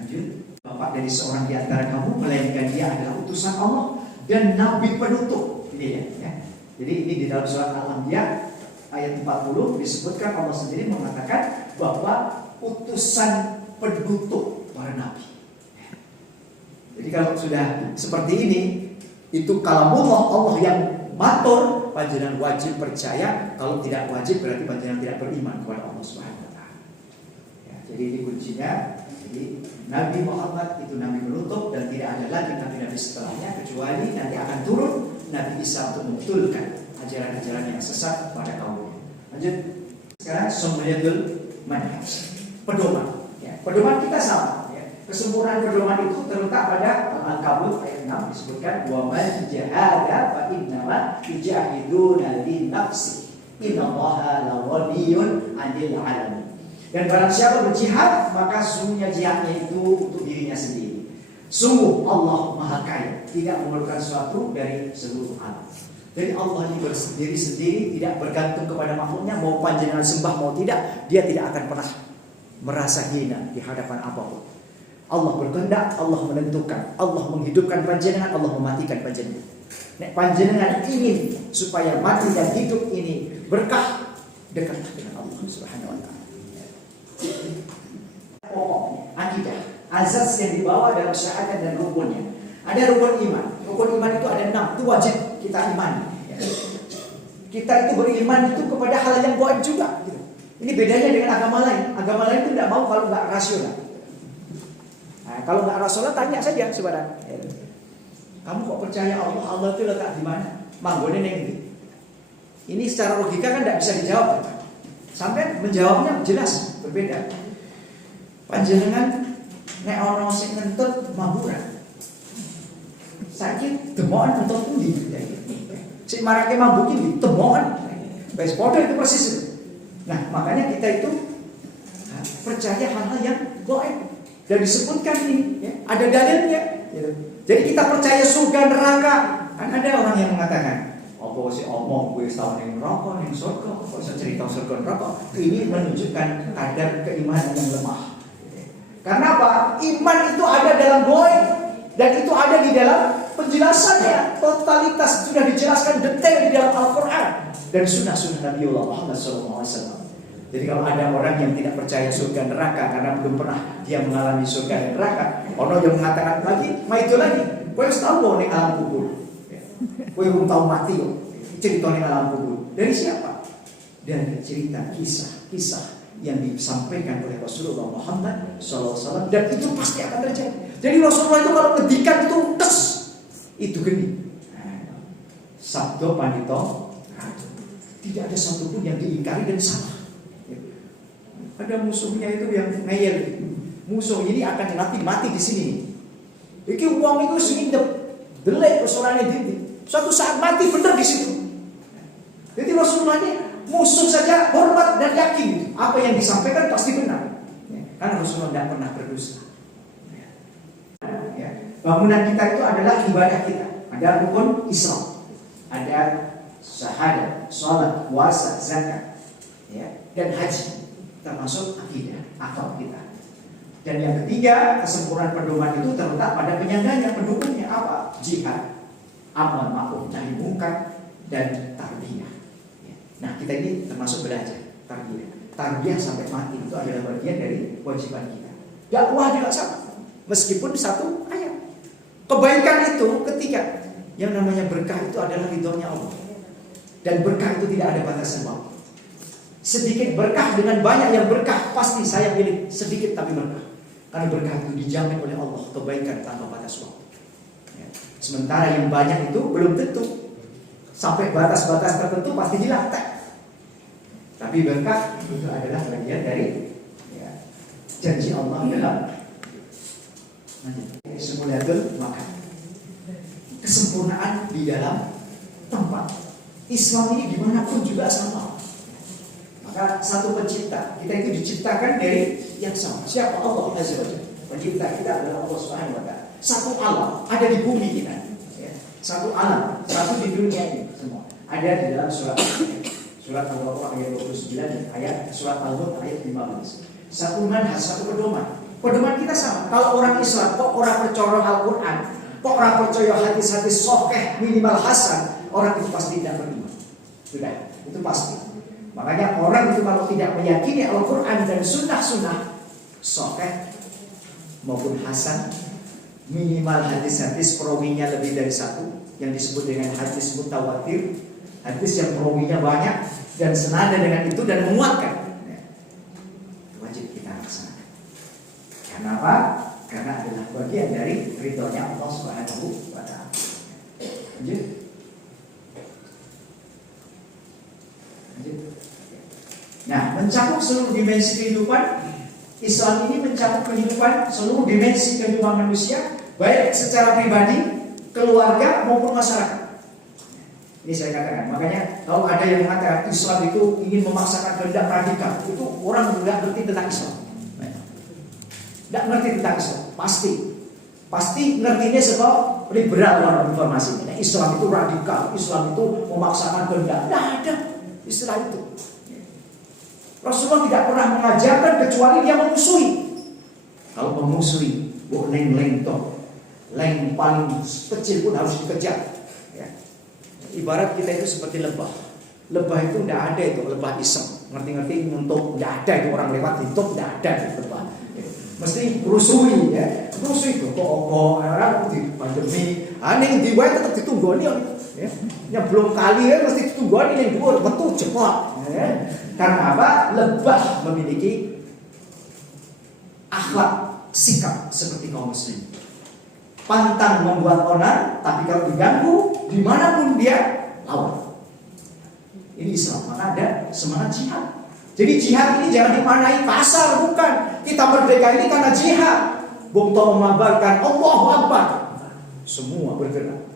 Lanjut, Bapak dari seorang di antara kamu, melainkan dia adalah utusan Allah dan Nabi penutup. Ini ya. Jadi ini di dalam surat Al-Anbiya ayat 40 disebutkan Allah sendiri mengatakan bahwa utusan penutup para nabi. Jadi kalau sudah seperti ini, itu kalamullah Allah yang matur, panjenengan wajib percaya. Kalau tidak wajib berarti panjenengan tidak beriman kepada Allah Subhanahu wa taala. Ya, jadi ini kuncinya. Jadi Nabi Muhammad itu nabi penutup dan tidak ada lagi nabi-nabi setelahnya kecuali nanti akan turun Nabi Isa untuk membetulkan ajaran-ajaran yang sesat pada kaumnya. Lanjut. Sekarang summayatul manhaj. Pedoman. Ya, pedoman kita sama. Kesempurnaan pedoman itu terletak pada Al-Ankabut ayat 6 disebutkan wa man jahada fa innama yujahiduna li nafsi innallaha lawaliyun 'anil 'alamin. Dan barang siapa berjihad maka sungguhnya jihadnya itu untuk dirinya sendiri. Sungguh Allah Maha Kaya, tidak memerlukan sesuatu dari seluruh alam. Jadi Allah ini bersendiri sendiri, tidak bergantung kepada makhluknya, mau panjenengan sembah mau tidak, dia tidak akan pernah merasa hina di hadapan apapun. Allah berkehendak, Allah menentukan, Allah menghidupkan panjenengan, Allah mematikan panjenengan. Nek panjenengan ingin supaya mati dan hidup ini berkah, dekatlah dengan Allah Subhanahu wa taala. Pokoknya akidah, azas yang dibawa dalam syahadat dan rukunnya. Ada rukun iman. Rukun iman itu ada 6, itu wajib kita imani. Kita itu beriman itu kepada hal yang gaib juga. Ini bedanya dengan agama lain. Agama lain itu tidak mau kalau nggak rasional. Nah, kalau nggak rasional tanya saja saudara. Kamu kok percaya Allah? Allah itu letak di mana? Manggone neng. Ini secara logika kan tidak bisa dijawab. Sampai menjawabnya jelas berbeda. Panjenengan nek ono sing ngentut maburan. Sakit demokan untuk pundi. Sik marake mabuk iki demokan. Wis padha itu persis. Nah, makanya kita itu percaya hal-hal yang gaib. Dan disebutkan ini, ya, ada dalilnya. Gitu. Jadi kita percaya surga neraka. Kan ada orang yang mengatakan, apa sih omong gue tahu ning neraka, ning surga, kok bisa cerita surga neraka. Ini menunjukkan kadar keimanan yang lemah. Karena apa? Iman itu ada dalam gaib dan itu ada di dalam penjelasannya. Totalitas sudah dijelaskan detail di dalam Al-Quran dan sunnah-sunnah Nabiullah Muhammad SAW. Jadi kalau ada orang yang tidak percaya surga neraka karena belum pernah dia mengalami surga dan neraka, ono yang mengatakan lagi, itu lagi, kowe wis tau kok ning alam kubur. Kowe belum tahu mati kok. Cerita ning alam kubur. Dari siapa? Dari cerita kisah-kisah yang disampaikan oleh Rasulullah Muhammad SAW, dan itu pasti akan terjadi. Jadi Rasulullah itu kalau ngedikan itu tes, itu geni. Sabdo pandito, tidak ada satupun yang diingkari dan salah. Ada musuhnya itu yang ngeyel. Musuh ini akan mati di sini. Iki uang itu sindep, delek persoalannya dindi. Suatu saat mati benar di situ. Jadi Rasulullah ini musuh saja hormat dan yakin apa yang disampaikan pasti benar. Karena Rasulullah tidak pernah berdusta. Bangunan kita itu adalah ibadah kita. Ada rukun Islam, ada syahadat, sholat, puasa, zakat, dan haji. Termasuk akidah, akal kita. Dan yang ketiga, kesempurnaan pedoman itu terletak pada penyangganya, pendukungnya apa? Jihad, amal ma'ruf nahi munkar, dan tarbiyah. Nah, kita ini termasuk belajar tarbiyah. Tarbiyah sampai mati itu adalah bagian dari kewajiban kita. Dakwah juga sama, meskipun satu ayat. Kebaikan itu ketika yang namanya berkah itu adalah ridhonya Allah. Dan berkah itu tidak ada batasan waktu. Sedikit berkah dengan banyak yang berkah, pasti saya pilih sedikit tapi berkah. Karena berkah itu dijamin oleh Allah, kebaikan tanpa batas waktu. Sementara yang banyak itu belum tentu. Sampai batas-batas tertentu pasti dilantek. Tapi berkah itu adalah bagian dari janji Allah dalam semuliatul makan. Kesempurnaan di dalam tempat. Islam ini dimanapun juga sama. Maka satu pencipta, kita itu diciptakan dari yang sama. Siapa? Allah Azza wa Jalla. Pencipta kita adalah Allah Subhanahu wa taala. Satu alam ada di bumi kita. Satu alam, satu di dunia ini semua. Ada di dalam surat Al-Baqarah ayat 29 ayat surat Al-Hud ayat 15. Satu manhaj, satu pedoman. Pedoman kita sama. Kalau orang Islam kok orang percaya Al-Qur'an, kok orang percaya hadis-hadis sahih minimal hasan, orang itu pasti tidak beriman. Sudah, itu pasti. Makanya orang itu kalau tidak meyakini Al-Quran dan sunnah-sunnah sahih maupun hasan, minimal hadis-hadis perawinya lebih dari satu, yang disebut dengan hadis mutawatir, hadis yang perawinya banyak dan senada dengan itu dan menguatkan, wajib kita laksanakan. Kenapa? Karena adalah bagian dari ridhonya Allah Subhanahu wa taala. Lanjut. Nah, mencakup seluruh dimensi kehidupan. Islam ini mencakup kehidupan seluruh dimensi kehidupan manusia, baik secara pribadi, keluarga maupun masyarakat. Ini saya katakan. Makanya kalau ada yang mengatakan Islam itu ingin memaksakan kehendak radikal, itu orang tidak ngerti tentang Islam. Tidak ngerti tentang Islam, pasti. Pasti ngertinya sebab liberal orang reformasi. Nah, Islam itu radikal, Islam itu memaksakan kehendak. Tidak ada istilah itu. Rasulullah tidak pernah mengajarkan kecuali dia memusuhi. Kalau memusuhi, leng toh, leng paling kecil pun harus dikejar. Ya. Ibarat kita itu seperti lebah. Lebah itu tidak ada itu, lebah iseng. Ngerti-ngerti untuk tidak ada itu orang lewat itu tidak ada itu lebah. Mesti rusui ya, rusui itu kok orang di pandemi, aneh di wae tetap ditunggoni ya. Yang belum kali ya mesti ditunggoni yang dua betul cepat. Ya. Karena apa? Lebah memiliki akhlak sikap seperti kaum muslim. Pantang membuat onar, tapi kalau diganggu dimanapun dia lawan. Ini Islam, maka ada semangat jihad. Jadi jihad ini jangan dimaknai pasar, bukan. Kita merdeka ini karena jihad. Bung Tomo mengabarkan Allahu Akbar. Semua bergerak.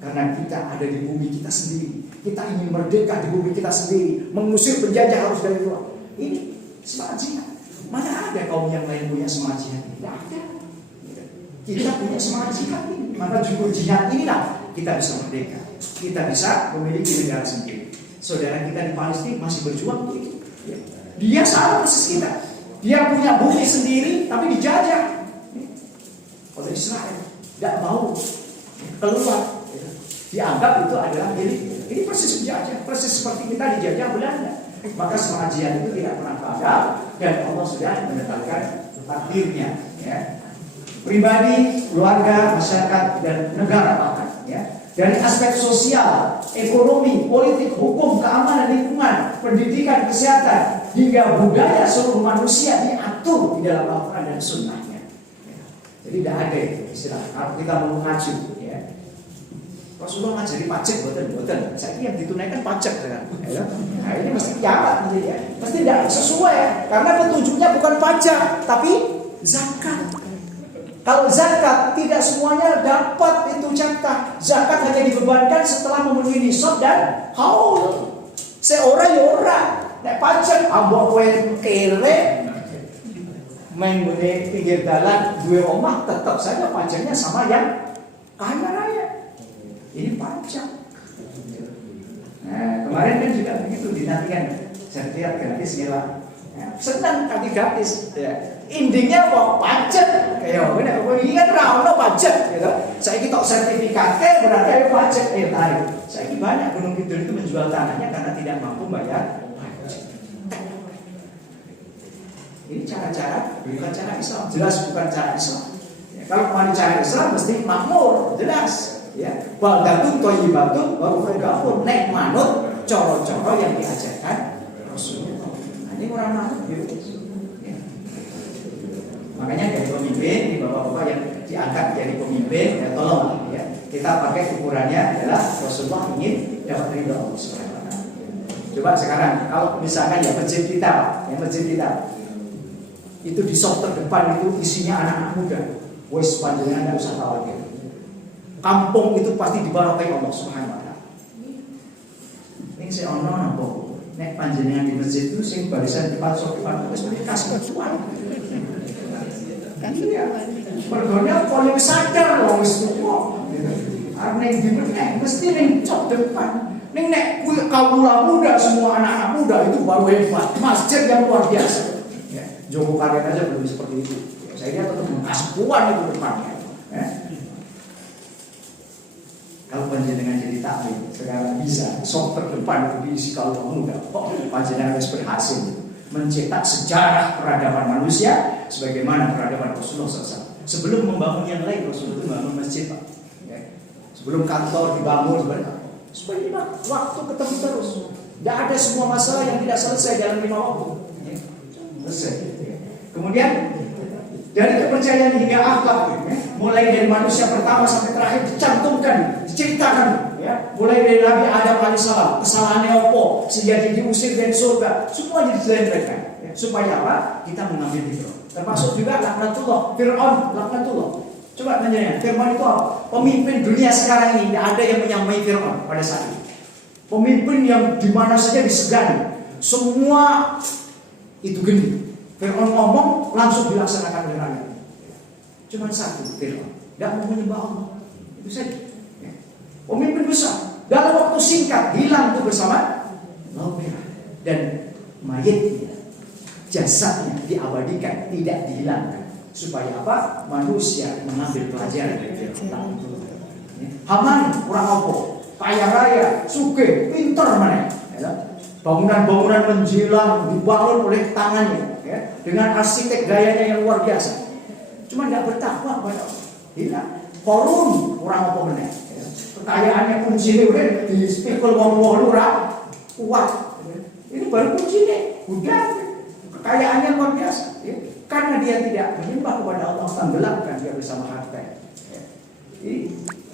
Karena kita ada di bumi kita sendiri. Kita ingin merdeka di bumi kita sendiri. Mengusir penjajah harus dari luar. Ini semangat jihad. Mana ada kaum yang lain punya semangat jihad ini? Tidak ada. Kita punya semangat jihad ini. Maka juga jihad inilah kita bisa merdeka. Kita bisa memiliki negara sendiri. Saudara kita di Palestina masih berjuang untuk itu. Dia sama persis kita. Dia punya bumi sendiri tapi dijajah oleh Israel. Tidak mau keluar. Dianggap itu adalah milik. Ini persis penjajah, persis seperti kita dijajah Belanda. Maka semangat jihad itu tidak pernah padam dan Allah sudah menetapkan takdirnya. Ya. Pribadi, keluarga, masyarakat dan negara bahkan. Ya. Dari aspek sosial, ekonomi, politik, hukum, keamanan lingkungan, pendidikan, kesehatan, hingga budaya seluruh manusia diatur di dalam Al-Quran dan Sunnahnya. Jadi tidak ada itu istilah. Kalau kita mau mengacu, ya. Rasulullah ngajari pajak, boten. Saya yang ditunaikan pajak, kan? Nah ini mesti kiamat, ya. Mesti tidak sesuai, karena petunjuknya bukan pajak, tapi zakat. Kalau zakat tidak semuanya dapat itu jatah. Zakat hanya dibebankan setelah memenuhi nisab dan haul. Seorang ya orang. Nek pajak ambok kowe kere main beli pinggir jalan dua omah tetap saja pajaknya sama yang kaya raya. Ini pajak. Nah, kemarin kan juga begitu dinantikan sertifikat gratis nyewa. Senang kaki gratis. Ya. Endingnya mau pajak kayak mana? Kalau ingat rawon pajak, gitu. Saya kita sertifikatnya berarti ada pajak. Tarik. Saya banyak Gunung Kidul itu menjual tanahnya karena tidak mampu bayar pajak. Ini cara-cara bukan cara Islam, jelas bukan cara Islam. Ya, kalau kemarin cara Islam mesti makmur, jelas. Ya, baldatun thayyibatun wa ruhul ghafur. Nek manut coro-coro yang diajarkan Rasulullah. Nah, ini orang manut gitu. Makanya dari pemimpin, di bapak-bapak yang diangkat jadi pemimpin, ya tolong ya, kita pakai ukurannya adalah Rasulullah ingin dapat ridho Allah Subhanahu wa taala. Coba sekarang kalau misalkan ya masjid kita itu di shop terdepan itu isinya anak-anak muda, wes panjenengan enggak usah khawatir. Kampung itu pasti dibarokai Allah Subhanahu wa taala. Ini saya ono napa? Nek panjenengan di masjid itu sing barisan depan shop depan wis kasih tuan. Iya, mergonya paling sadar loh wis tuwa. Arep di meneh mesti ning cok depan. Ning nek kuwi kawula muda semua anak-anak muda itu baru hebat. Masjid yang luar biasa. Ya, Joko Karen aja belum seperti itu. Saya lihat tetap kaspuan itu depannya. Ya. Kalau panjenengan jadi taklim sekarang bisa sok terdepan itu diisi kawula muda. Kok panjenengan harus berhasil mencetak sejarah peradaban manusia sebagaimana peradaban Rasulullah SAW. Sebelum membangun yang lain, Rasulullah itu membangun masjid, Pak. Ya. Sebelum kantor dibangun, supaya waktu ketemu terus. Tidak ada semua masalah yang tidak selesai dalam 5 waktu. Ya. Selesai. Ya. Kemudian dari kepercayaan hingga akhlak, ya. Mulai dari manusia pertama sampai terakhir dicantumkan, diceritakan. Ya. Mulai dari Nabi Adam alaihissalam, kesalahannya opo, sehingga dia diusir dari surga, semua dijelaskan. Ya. Supaya apa? Kita mengambil hikmah. Termasuk juga laknatullah, Fir'aun, laknatullah. Coba tanya, Fir'aun itu apa? Pemimpin dunia sekarang ini tidak ada yang menyamai Fir'aun pada saat ini. Pemimpin yang di mana saja disegani, semua itu geni. Fir'aun ngomong langsung dilaksanakan oleh rakyat. Cuma satu, Fir'aun. Tidak mau menyembah Allah. Itu saja. Ya. Pemimpin besar. Dalam waktu singkat hilang itu bersama Laut Merah. Dan mayatnya, jasadnya diabadikan, tidak dihilangkan. Supaya apa? Manusia mengambil pelajaran dari Fir'aun itu. Haman orang apa? Kaya raya, sugih, pinter mana? Ya. Bangunan-bangunan menjulang dibangun oleh tangannya, ya, dengan arsitek gayanya yang luar biasa. Cuma nggak bertakwa kepada Allah. Hilang. Korun orang apa mana? Ya. Kekayaannya kuncinya udah di spikul wong-wong ora kuat. Ini baru kuncinya, udah kekayaannya luar biasa. Ya. Karena dia tidak menyembah kepada Allah, tenggelamkan dia bersama harta. Ya.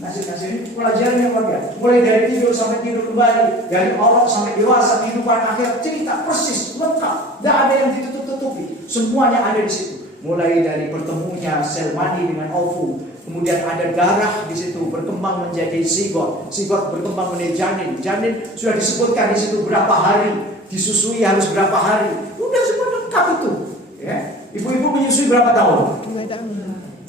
Nasib-nasib ini pelajaran yang luar biasa. Mulai dari tidur sampai tidur kembali, dari orang sampai dewasa, kehidupan akhir, cerita persis, lengkap. Tidak ada yang ditutup-tutupi. Semuanya ada di situ. Mulai dari bertemunya sel mani dengan ovum, kemudian ada darah di situ berkembang menjadi zigot, zigot berkembang menjadi janin, janin sudah disebutkan di situ berapa hari, disusui harus berapa hari. Udah semua lengkap itu. Ya. Ibu-ibu menyusui berapa tahun?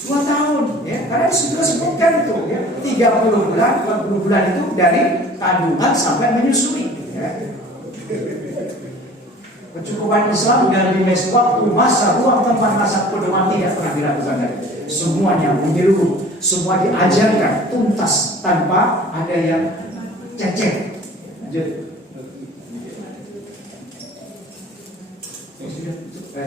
2 tahun, ya, karena sudah sebutkan itu, ya, 30 bulan, 40 bulan itu dari kandungan sampai menyusui. Ya. Kecukupan Islam dalam dimensi waktu, masa, ruang, tempat, masa, pedoman tidak pernah dilakukan lagi. Semuanya menyeluruh, semua diajarkan tuntas tanpa ada yang cecek. Lanjut.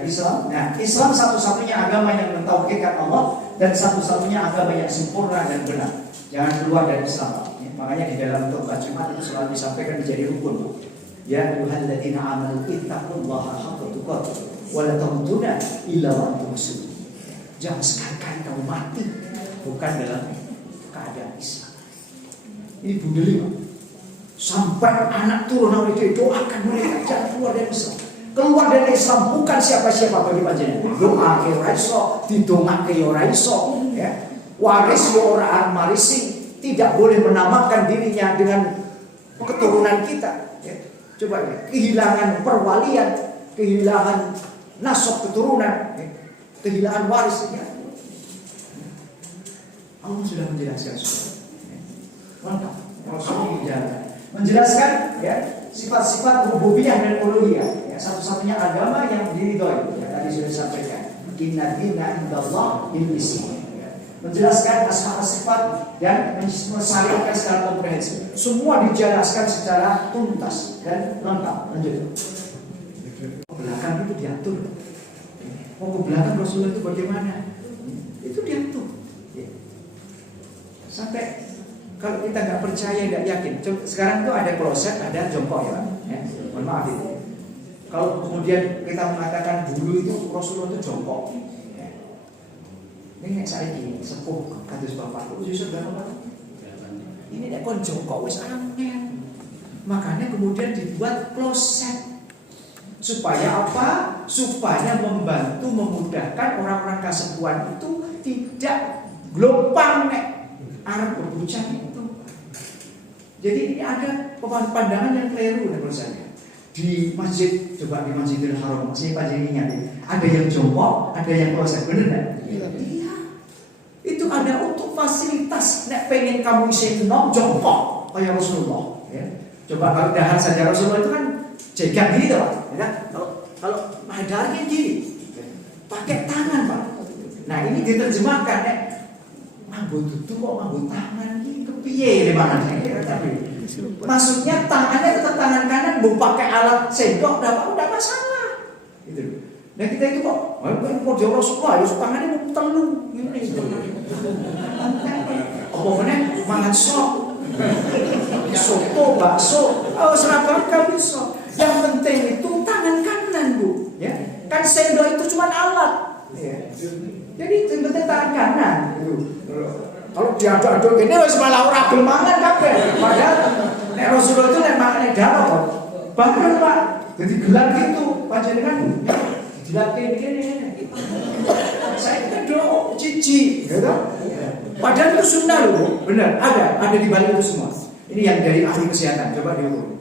Islam. Nah, Islam satu-satunya agama yang mentauhidkan Allah dan satu-satunya agama yang sempurna dan benar. Jangan keluar dari Islam. Ya, makanya di dalam khutbah Jumat itu selalu disampaikan menjadi rukun. Ya ayyuhalladzina amanu ittaqullaha haqqa tuqatih wa la tamutunna illa wa antum muslimun. Jangan sekali-kali kamu mati bukan dalam keadaan Islam. Ini budaya. Sampai anak turun itu doakan mereka jangan keluar dari Islam. Keluar dari Islam bukan siapa-siapa bagi panjenengan. Doa ke ora iso, didongake ya ora iso, ya. Waris ya ora marisi, tidak boleh menamakan dirinya dengan keturunan kita, ya. Coba ya, kehilangan perwalian, kehilangan nasab keturunan, ya. Kehilangan waris, ya. Allah sudah menjelaskan semua. Lengkap. Rasulullah menjelaskan, ya, sifat-sifat rububiyah dan uluhiyah. Ya, satu-satunya agama yang diridhoi, ya, tadi sudah disampaikan. Inna dina indallah Islam. Ya. Menjelaskan asma sifat dan mensyariatkan secara komprehensif. Semua dijelaskan secara tuntas dan lengkap. Lanjut. Belakang itu diatur. Mau ke belakang Rasulullah itu bagaimana? Itu diatur. Ya. Sampai kalau kita nggak percaya, nggak yakin. Sekarang tuh ada kloset, ada jongkok, ya, ya. Mohon maaf itu. Kalau kemudian kita mengatakan dulu itu Rasulullah itu jongkok, ya. Ini saya ini sepuh kados bapakku justru berapa? Ini nek kon jongkok wis angel. Makanya kemudian dibuat kloset. Supaya apa? Supaya membantu memudahkan orang-orang kasepuhan itu tidak gelombang nek arep berbicara itu. Jadi ini ada pandangan yang keliru menurut saya. Di masjid, coba di Masjidil Haram, masih panjang ingat, ada yang jongkok, ada yang kloset, bener nggak? Iya. Itu ada untuk fasilitas. Nek pengen kamu isi nom jongkok kayak Rasulullah. Ya. Coba kalau dahan saja Rasulullah itu kan jegang gini tuh, Pak. Ya. Kalau hadarnya gini, pakai tangan, Pak. Nah ini diterjemahkan, nek nganggo tutu kok nganggo tangan iki kepiye lemane? Tapi maksudnya tangannya tetap tangan kanan, mau pakai alat sendok enggak masalah. Gitu. Nah kita itu kok mau jauh Rasulullah, ya tangannya mau telu ngene gitu. Apa meneh mangan sop. Soto, bakso, seragam kan bisa. Yang penting itu tangan kanan, Bu, ya. Kan sendok itu cuma alat, ya. Jadi yang penting tangan kanan. Kalau diaduk-aduk gini wis malah ora gelem mangan kabeh. Padahal nek Rasulullah itu nek mangan dano kok. Bahkan Pak, jadi gelar gitu panjenengan dilake ngene. Saya kan do cici, gitu. Padahal itu sunnah loh, benar. Ada di balik itu semua. Ini yang dari ahli kesehatan, coba diukur.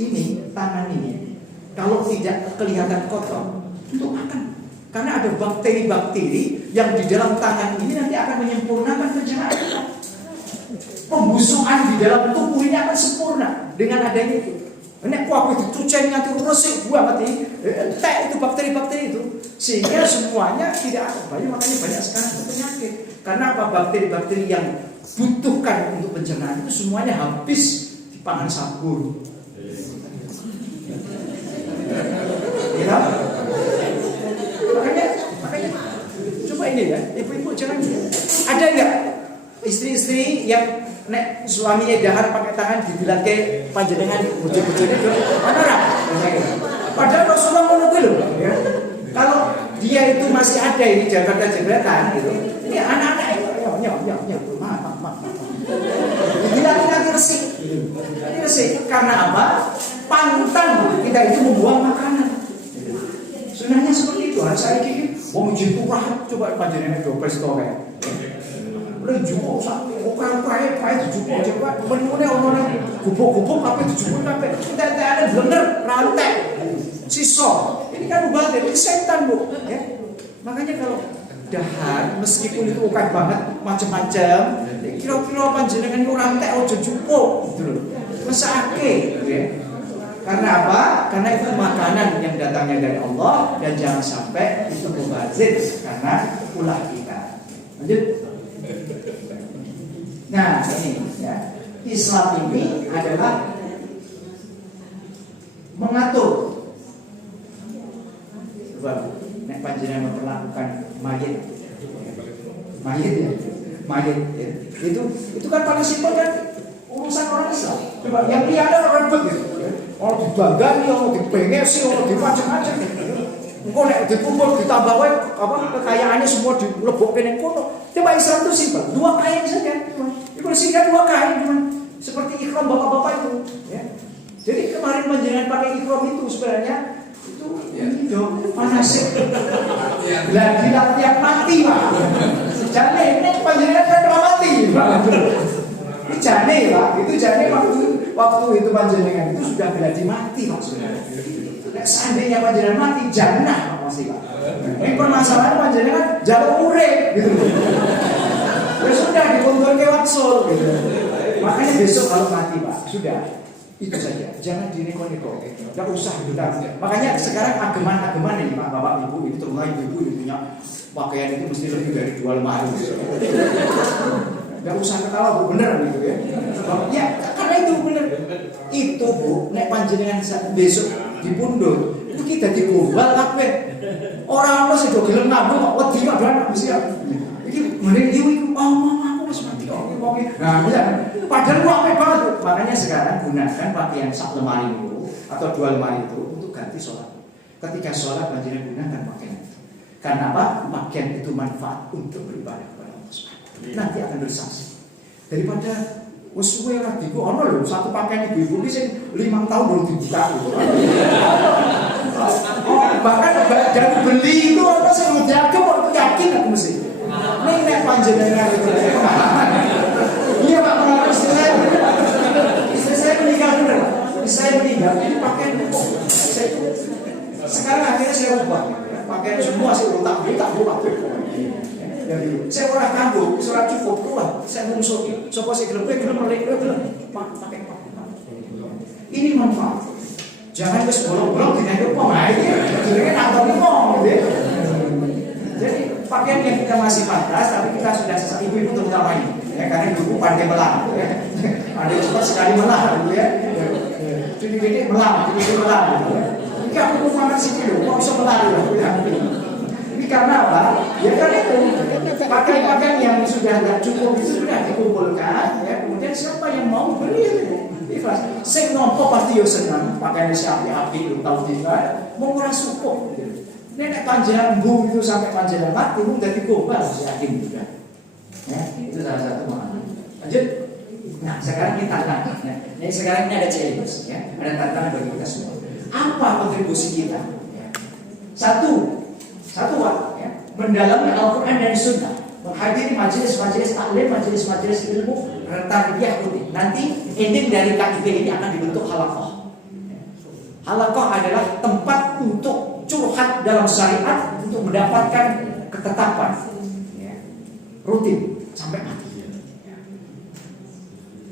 Ini tangan ini kalau tidak kelihatan kotor, itu akan karena ada bakteri-bakteri yang di dalam tangan ini nanti akan menyempurnakan pencernaan kita. Pembusukan di dalam tubuh ini akan sempurna dengan adanya itu. Nek kuah itu cucen nganti resik banget ini, entek itu bakteri-bakteri itu, sehingga semuanya tidak banyak, makanya banyak sekarang itu penyakit. Karena apa? Bakteri-bakteri yang butuhkan untuk pencernaan itu semuanya habis di pangan sabun. Ya, makanya coba ini ya, ibu-ibu jangan ada nggak istri-istri yang nek suaminya dahar pakai tangan dibilangke panjenengan bojo-bojone do ana ora? Padahal Rasulullah ngono lho ya. Kalau dia itu masih ada ini jabatan-jabatan gitu. Ini anak-anak itu maaf. Dibilang resik. Ini resik karena apa? Pantang kita itu membuang makanan. Sunahnya seperti itu. Harus saya gini, mau menjadi kurang coba panjenengan do presto kayak. Udah jumbo sampai ukran-ukran kayak jumbo coba menune ono gubuk-gubuk apa dijumbo sampai tidak ada bener rantai sisa. Ini kan ubah dari setan, Bu, ya. Makanya kalau dahar meskipun itu ukah banget macam-macam, kira-kira panjenengan ku rantai ojo jumbo gitu loh. Mesake, ya. Karena apa? Karena itu makanan yang datangnya dari Allah dan jangan sampai itu mubazir karena ulah kita. Lanjut. Nah ini ya, Islam ini adalah mengatur. Coba, nek panjenengan memperlakukan mayit ya. Itu kan paling simpel kan urusan orang Islam. Coba yang tiada orang ribet gitu. Orang dibanggain, orang dipengesi, orang dimacam-macam. Engkau nek dikumpul ditambah wae apa kekayaannya semua dilebokke ning kono. Coba Islam itu simpel, 2 kain saja. Itu sehingga 2 kain cuma seperti ikhram bapak-bapak itu, ya. Jadi kemarin panjenengan pakai ikhram itu sebenarnya itu ini dong manasik. Lah tidak tiap mati, Pak. Jane ini panjenengan kan mati, Pak. Ini jane, Pak. Itu jane waktu itu panjenengan itu sudah berarti mati maksudnya. Nek seandainya panjenengan mati, jannah pasti, Pak. Ini permasalahan panjenengan jalur urip gitu. Ya sudah dikumpul ke waksul gitu. Makanya besok kalau mati, Pak, sudah itu saja. Jangan dineko-neko. Enggak usah gitu. Makanya sekarang ageman-ageman nih, Pak, Bapak, Ibu, itu terutama ibu-ibu itu punya pakaian itu mesti lebih dari 2 lemari. Enggak usah ketawa, Bu, bener gitu ya. Ya, karena itu bener. Itu, Bu, nek panjenengan besok dipundhut, itu kita digombal kabeh. Ora ono sing do gelem ngambung kok wedi kok anak mesti ya. Iki mending iku aku wis mati kok ngomongin. Nah, ya. Padahal ku apik banget. Makanya sekarang gunakan pakaian sak lemari itu atau 2 lemari itu untuk ganti sholat. Ketika sholat panjenengan gunakan pakaian itu. Karena apa? Pakaian itu manfaat untuk beribadah kepada Allah Subhanahu. Nanti akan bersaksi. Daripada wes suwe ora diku ono lho satu pakaian ibu-ibu iki sing 5 tahun belum dibuka gitu. Bahkan dari beli itu ono sing ngejaga kok yakin aku mesti. Ning nek panjenengan itu. Iya Pak, istri saya meninggal bener. Saya meninggal ini pakaian kok. Sekarang akhirnya saya ubah. Pakaian semua saya tak buka. Saya orang tangguh, surat cukup keluar, saya mengusut. Sopo saya gelem melek, pakai. Ini manfaat. Jangan wis bolong-bolong dengan pemain. Jadi nonton ngomong gitu. Jadi pakaian yang kita masih pantas, tapi kita sudah sesak ibu-ibu terutama ini. Ya, karena ibu pandai melang, ya. Ada cepat sekali melang, gitu ya. Jadi ini melang. Gitu, ya. Ini aku mau makan sini loh, kok bisa melang loh. Ini karena apa? Ya karena itu pakaian yang sudah tidak cukup itu sudah dikumpulkan, ya. Kemudian siapa yang mau beli itu ikhlas. Sing nompo pasti yo senang pakaian si api-api lu tahu tidak? Mau ora cukup. Nenek panjenengan bu itu sampai panjenengan mati pun dari gombal yakin juga. Ya, itu salah satu makna. Lanjut. Nah, sekarang kita tantangan. Nah, sekarang ini ada challenge, ya. Ada tantangan bagi kita semua. Apa kontribusi kita? Ya. Satu, ya. Mendalami Al-Quran dan Sunnah, menghadiri majelis-majelis taklim, majelis-majelis ilmu, tarbiyah rutin. Nanti ending dari KIB ini akan dibentuk halaqah. Halaqah adalah tempat untuk curhat dalam syariat untuk mendapatkan ketetapan. rutin sampai mati.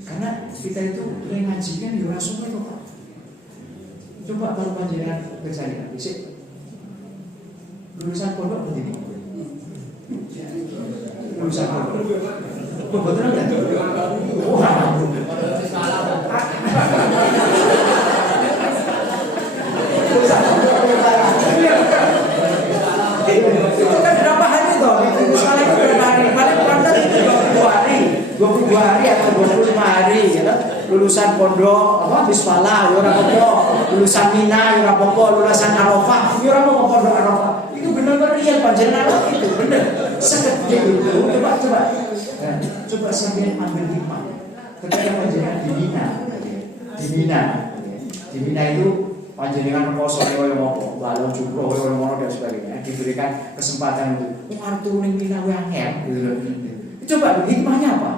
Karena kita itu ngajikan di langsung itu Pak. Coba kalau panjenengan ke saya, bisik lulusan pondok begini. Lulusan pondok. Betul enggak? Wah. Itu kan berapa hari toh? Itu sekali itu berapa hari? Paling pantas itu 22 hari atau 25 hari ya. Lulusan pondok apa Bismillah, ora apa-apa. Lulusan Mina, ora apa-apa. Lulusan Arafah, ora apa-apa pondok Arafah. Itu benar-benar real panjenengan itu benar. Segede itu. Coba sampean ambil hikmah. Ketika panjenengan di Mina itu panjenengan rekoso koyo ngopo, balon jupro koyo ngono dan sebagainya, diberikan kesempatan itu. Arep ning Mina wae angel gitu. Coba hikmahnya apa?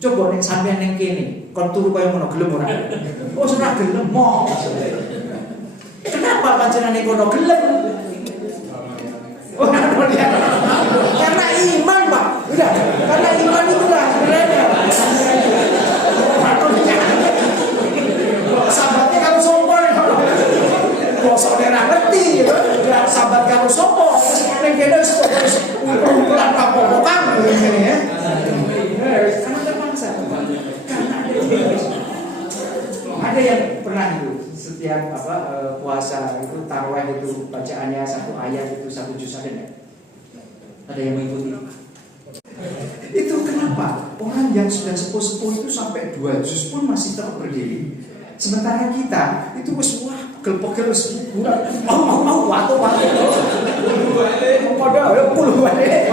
Coba nek sampean ning kene, kon turu koyo ngono gelem ora? Oh, ora gelem mo. Kenapa panjenengan ning kono gelem? Karena iman, Pak. Udah, karena iman itulah sebenarnya. Sahabatnya kalau sombong kalau saudara ngerti gitu. Ya sahabat kalau sombong ning kene wis kumpulan apa-apa ngene ya. Karena terpaksa. Karena ada yang pernah itu setiap puasa itu tarawih itu bacaannya satu ayat itu 1 juz ada yang mengikuti. Itu kenapa orang yang sudah sepuh-sepuh itu sampai 2 juz pun masih tetap berdiri, sementara kita itu wis wah gelpok-gelpok wis mau waktu padha ya puluh wae.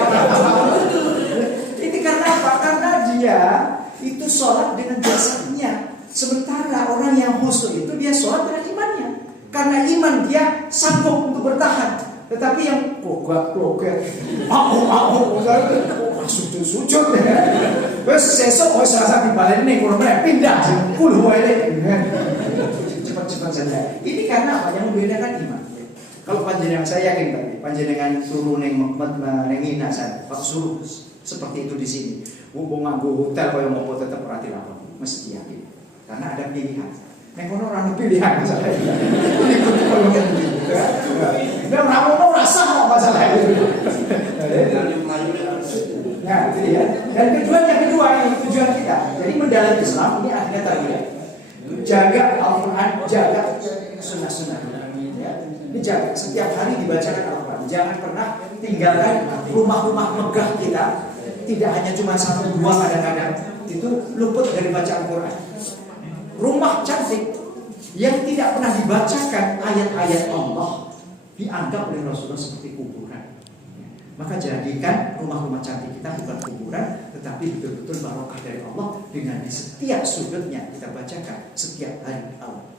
Ini karena apa? Karena dia itu sholat dengan jasadnya. Sementara orang yang khusyuk itu dia sholat dengan imannya. Karena iman dia sanggup untuk bertahan. Tetapi yang plogat, sujud. Terus sesuk wis rasa dibaleni kono pindah puluh wae. Cepat-cepat saja. Ini karena apa? Yang membedakan iman. Kalau panjenengan saya yakin tadi, panjenengan suruh ning Mina sana, Pak suruh seperti itu di sini. Wong nganggo hotel koyo ngopo tetep ora dilakoni. Mesti yakin. Karena ada pilihan. Nek ono ora pilihan masalah. Ikut kalau gitu. Nek ora ono rasa kok masalah itu. Nah, itu dia. Dan yang kedua ini tujuan kita. Jadi mendalam Islam ini artinya tarbiyah. Jaga Al-Qur'an, jaga sunnah-sunnah. Ya. Dijaga setiap hari dibacakan Al-Qur'an. Jangan pernah tinggalkan rumah-rumah megah kita. Tidak hanya cuma 1-2 kadang-kadang. Itu luput dari baca Al-Qur'an. Rumah cantik yang tidak pernah dibacakan ayat-ayat Allah dianggap oleh Rasulullah seperti kuburan. Maka jadikan rumah-rumah cantik kita bukan kuburan, tetapi betul-betul barokah dari Allah dengan di setiap sudutnya kita bacakan setiap hari Allah.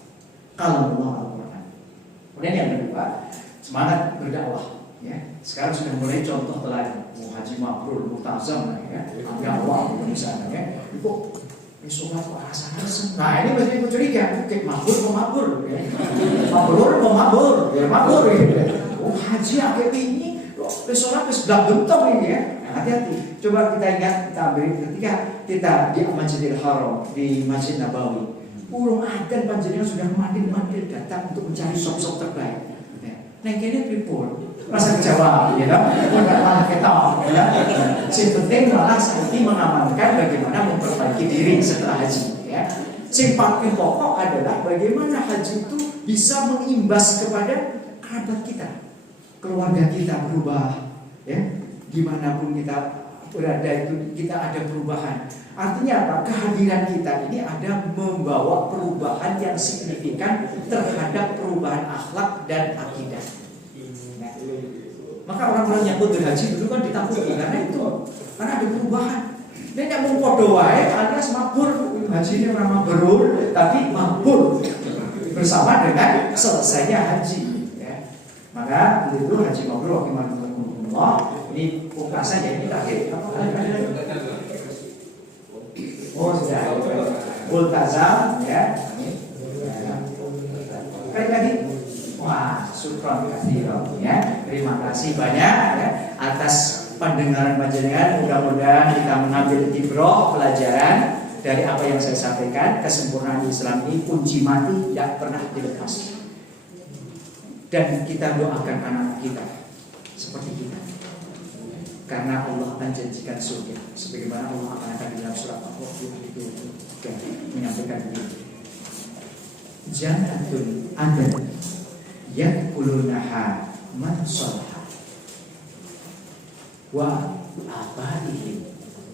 Kalau Allah Al-Quran. Kemudian yang kedua, semangat berdakwah. Ya, sekarang sudah mulai contoh teladan. Haji Mabrur, Mu'tazam, ya, Al-Yawam misalnya. Ya. Ibu sholat rasa-rasa. Nah ini masih curiga. Kayak mabur ya. Mabur ya mabur ya. Oh haji agak ini sholat sebelah bentuk ini ya. Nah, hati-hati. Coba kita ingat, kita beri ketika kita di Masjidil Haram, di Masjid Nabawi, urung adzan panjenengan sudah mandil datang untuk mencari sop-sop terbaik. Nah kene pripun? Rasa kecewa, ya kan? Enggak malah ketawa, ya. Sing penting malah saiki mengamankan bagaimana memperbaiki diri setelah haji, ya. Sing paling pokok adalah bagaimana haji itu bisa mengimbas kepada kerabat kita, keluarga kita berubah, ya. Dimanapun kita berada itu kita ada perubahan. Artinya apa? Kehadiran kita ini ada membawa perubahan yang signifikan terhadap perubahan akhlak dan akidah. Maka orang-orang yang berhaji dulu kan ditakuti karena ada perubahan. Dia tidak mau podo wae alias mabur. Haji ini orang mabur, tapi mabur bersama dengan selesainya haji. Ya. Maka itu haji mabur Allah. Ini pungkasan ya, ini terakhir. Oh sudah. Multazam ya. Kali lagi. Wah, syukran katsira ya. Terima kasih banyak ya atas pendengaran panjenengan. Mudah-mudahan kita mengambil ibroh pelajaran dari apa yang saya sampaikan. Kesempurnaan Islam ini kunci mati, tidak pernah dilepas. Dan kita doakan anak kita seperti kita, karena Allah menjanjikan surga sebagaimana Allah akan dalam surat Al-Qur'an itu menyampaikan ini. Jannatun adan yadkhulunaha man shalaha wa abaihim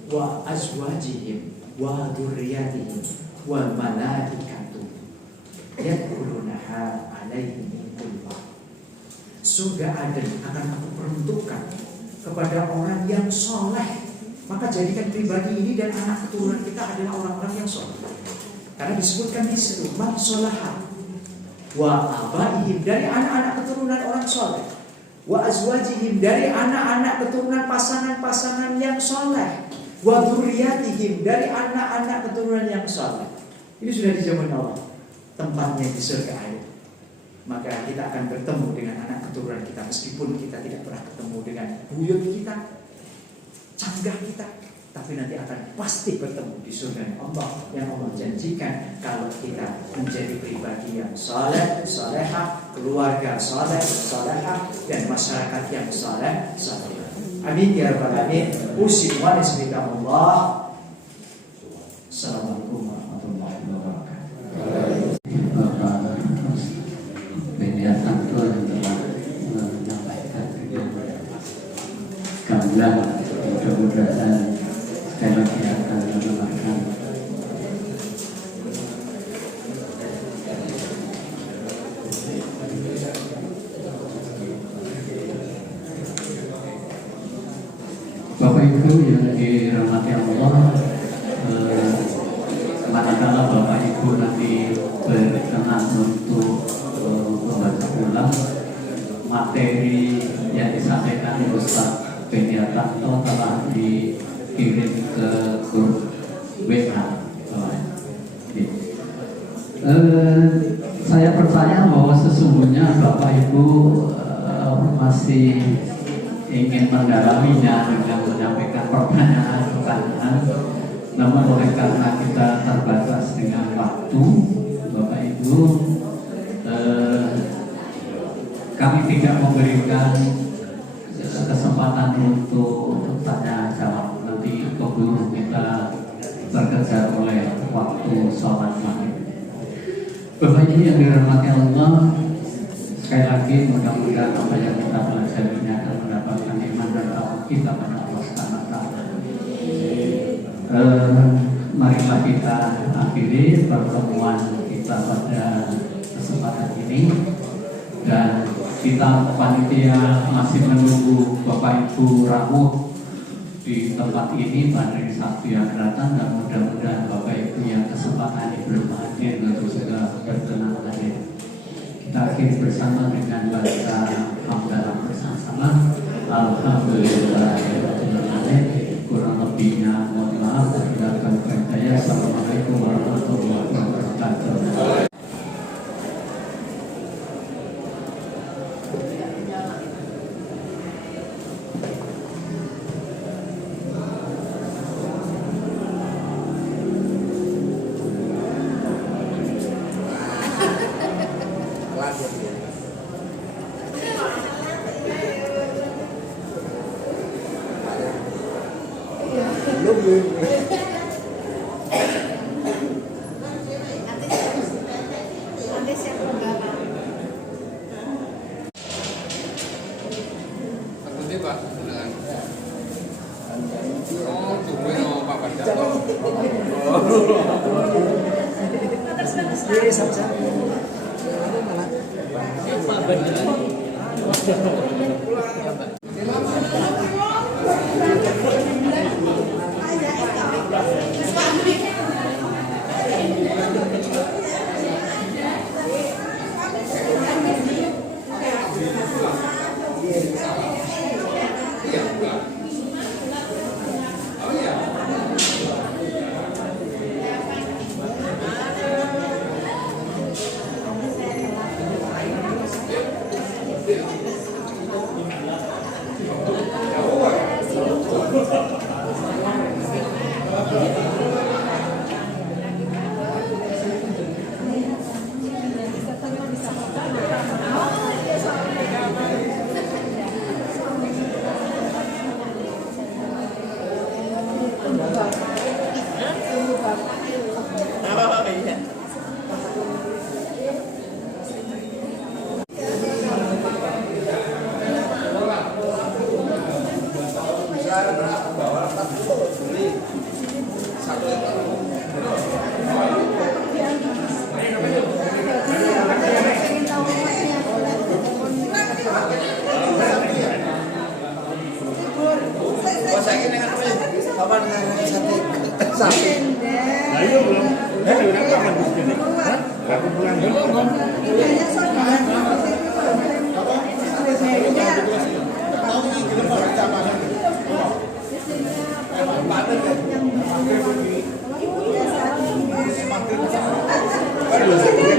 wa azwajihim wa dzurriyyatihim wa malaikatu yadkhulunaha alaihim min kulli. Surga Aden akan aku peruntukkan kepada orang yang soleh. Maka jadikan pribadi ini dan anak keturunan kita adalah orang-orang yang soleh. Karena disebutkan di situ man sholaha wa abaihim, dari anak-anak keturunan orang soleh, wa azwajihim, dari anak-anak keturunan pasangan-pasangan yang soleh, wa dzurriyyatihim, dari anak-anak keturunan yang soleh. Ini sudah dijamin Allah, tempatnya di surga ada. Maka kita akan bertemu dengan anak keturunan kita, meskipun kita tidak pernah ketemu dengan buyut kita, canggah kita, tapi nanti akan pasti bertemu di surga Allah yang Allah janjikan kalau kita menjadi pribadi yang saleh, salehah, keluarga saleh, salehah, dan masyarakat yang saleh, salehah. Amin ya rabbal alamin. Usim wa bismillah. Assalamualaikum warahmatullahi wabarakatuh. Penjelasan itu yang telah menyampaikan gambaran, mudah-mudahan sekali lagi akan mendengarkan Bapak Ibu yang dirahmati Allah. Manakala Bapak Ibu nanti berkenan untuk membaca ulang materi yang disampaikan Ustaz Bediatanto telah dikirim ke grup WA. Saya percaya bahwa sesungguhnya Bapak Ibu masih ingin mendalaminya dengan menyampaikan pertanyaan-pertanyaan. Namun oleh karena kita terbatas dengan waktu, Bapak Ibu, kami tidak memberikan kesempatan untuk tanya jawab. Nanti keburu kita terkejar oleh waktu sholat maghrib. Bapak Ibu yang dirahmati Allah, sekali lagi mudah-mudahan apa yang kita pelajari ini akan mendapatkan iman dan taufik kita pada Allah Subhanahu wa taala. Marilah kita akhiri pertemuan kita pada kesempatan ini, dan kita panitia masih menunggu Bapak Ibu rawuh di tempat ini pada hari Sabtu yang datang, dan mudah-mudahan Bapak Ibu yang kesempatan ini belum hadir untuk segera berkenan hadir. Kita akhiri bersama dengan baca hamdalah bersama-sama. Alhamdulillahirobbilalamin. Kurang lebihnya mohon maaf. Assalamualaikum warahmatullahi wabarakatuh. Ayo belum. Aku pulang belum. Yang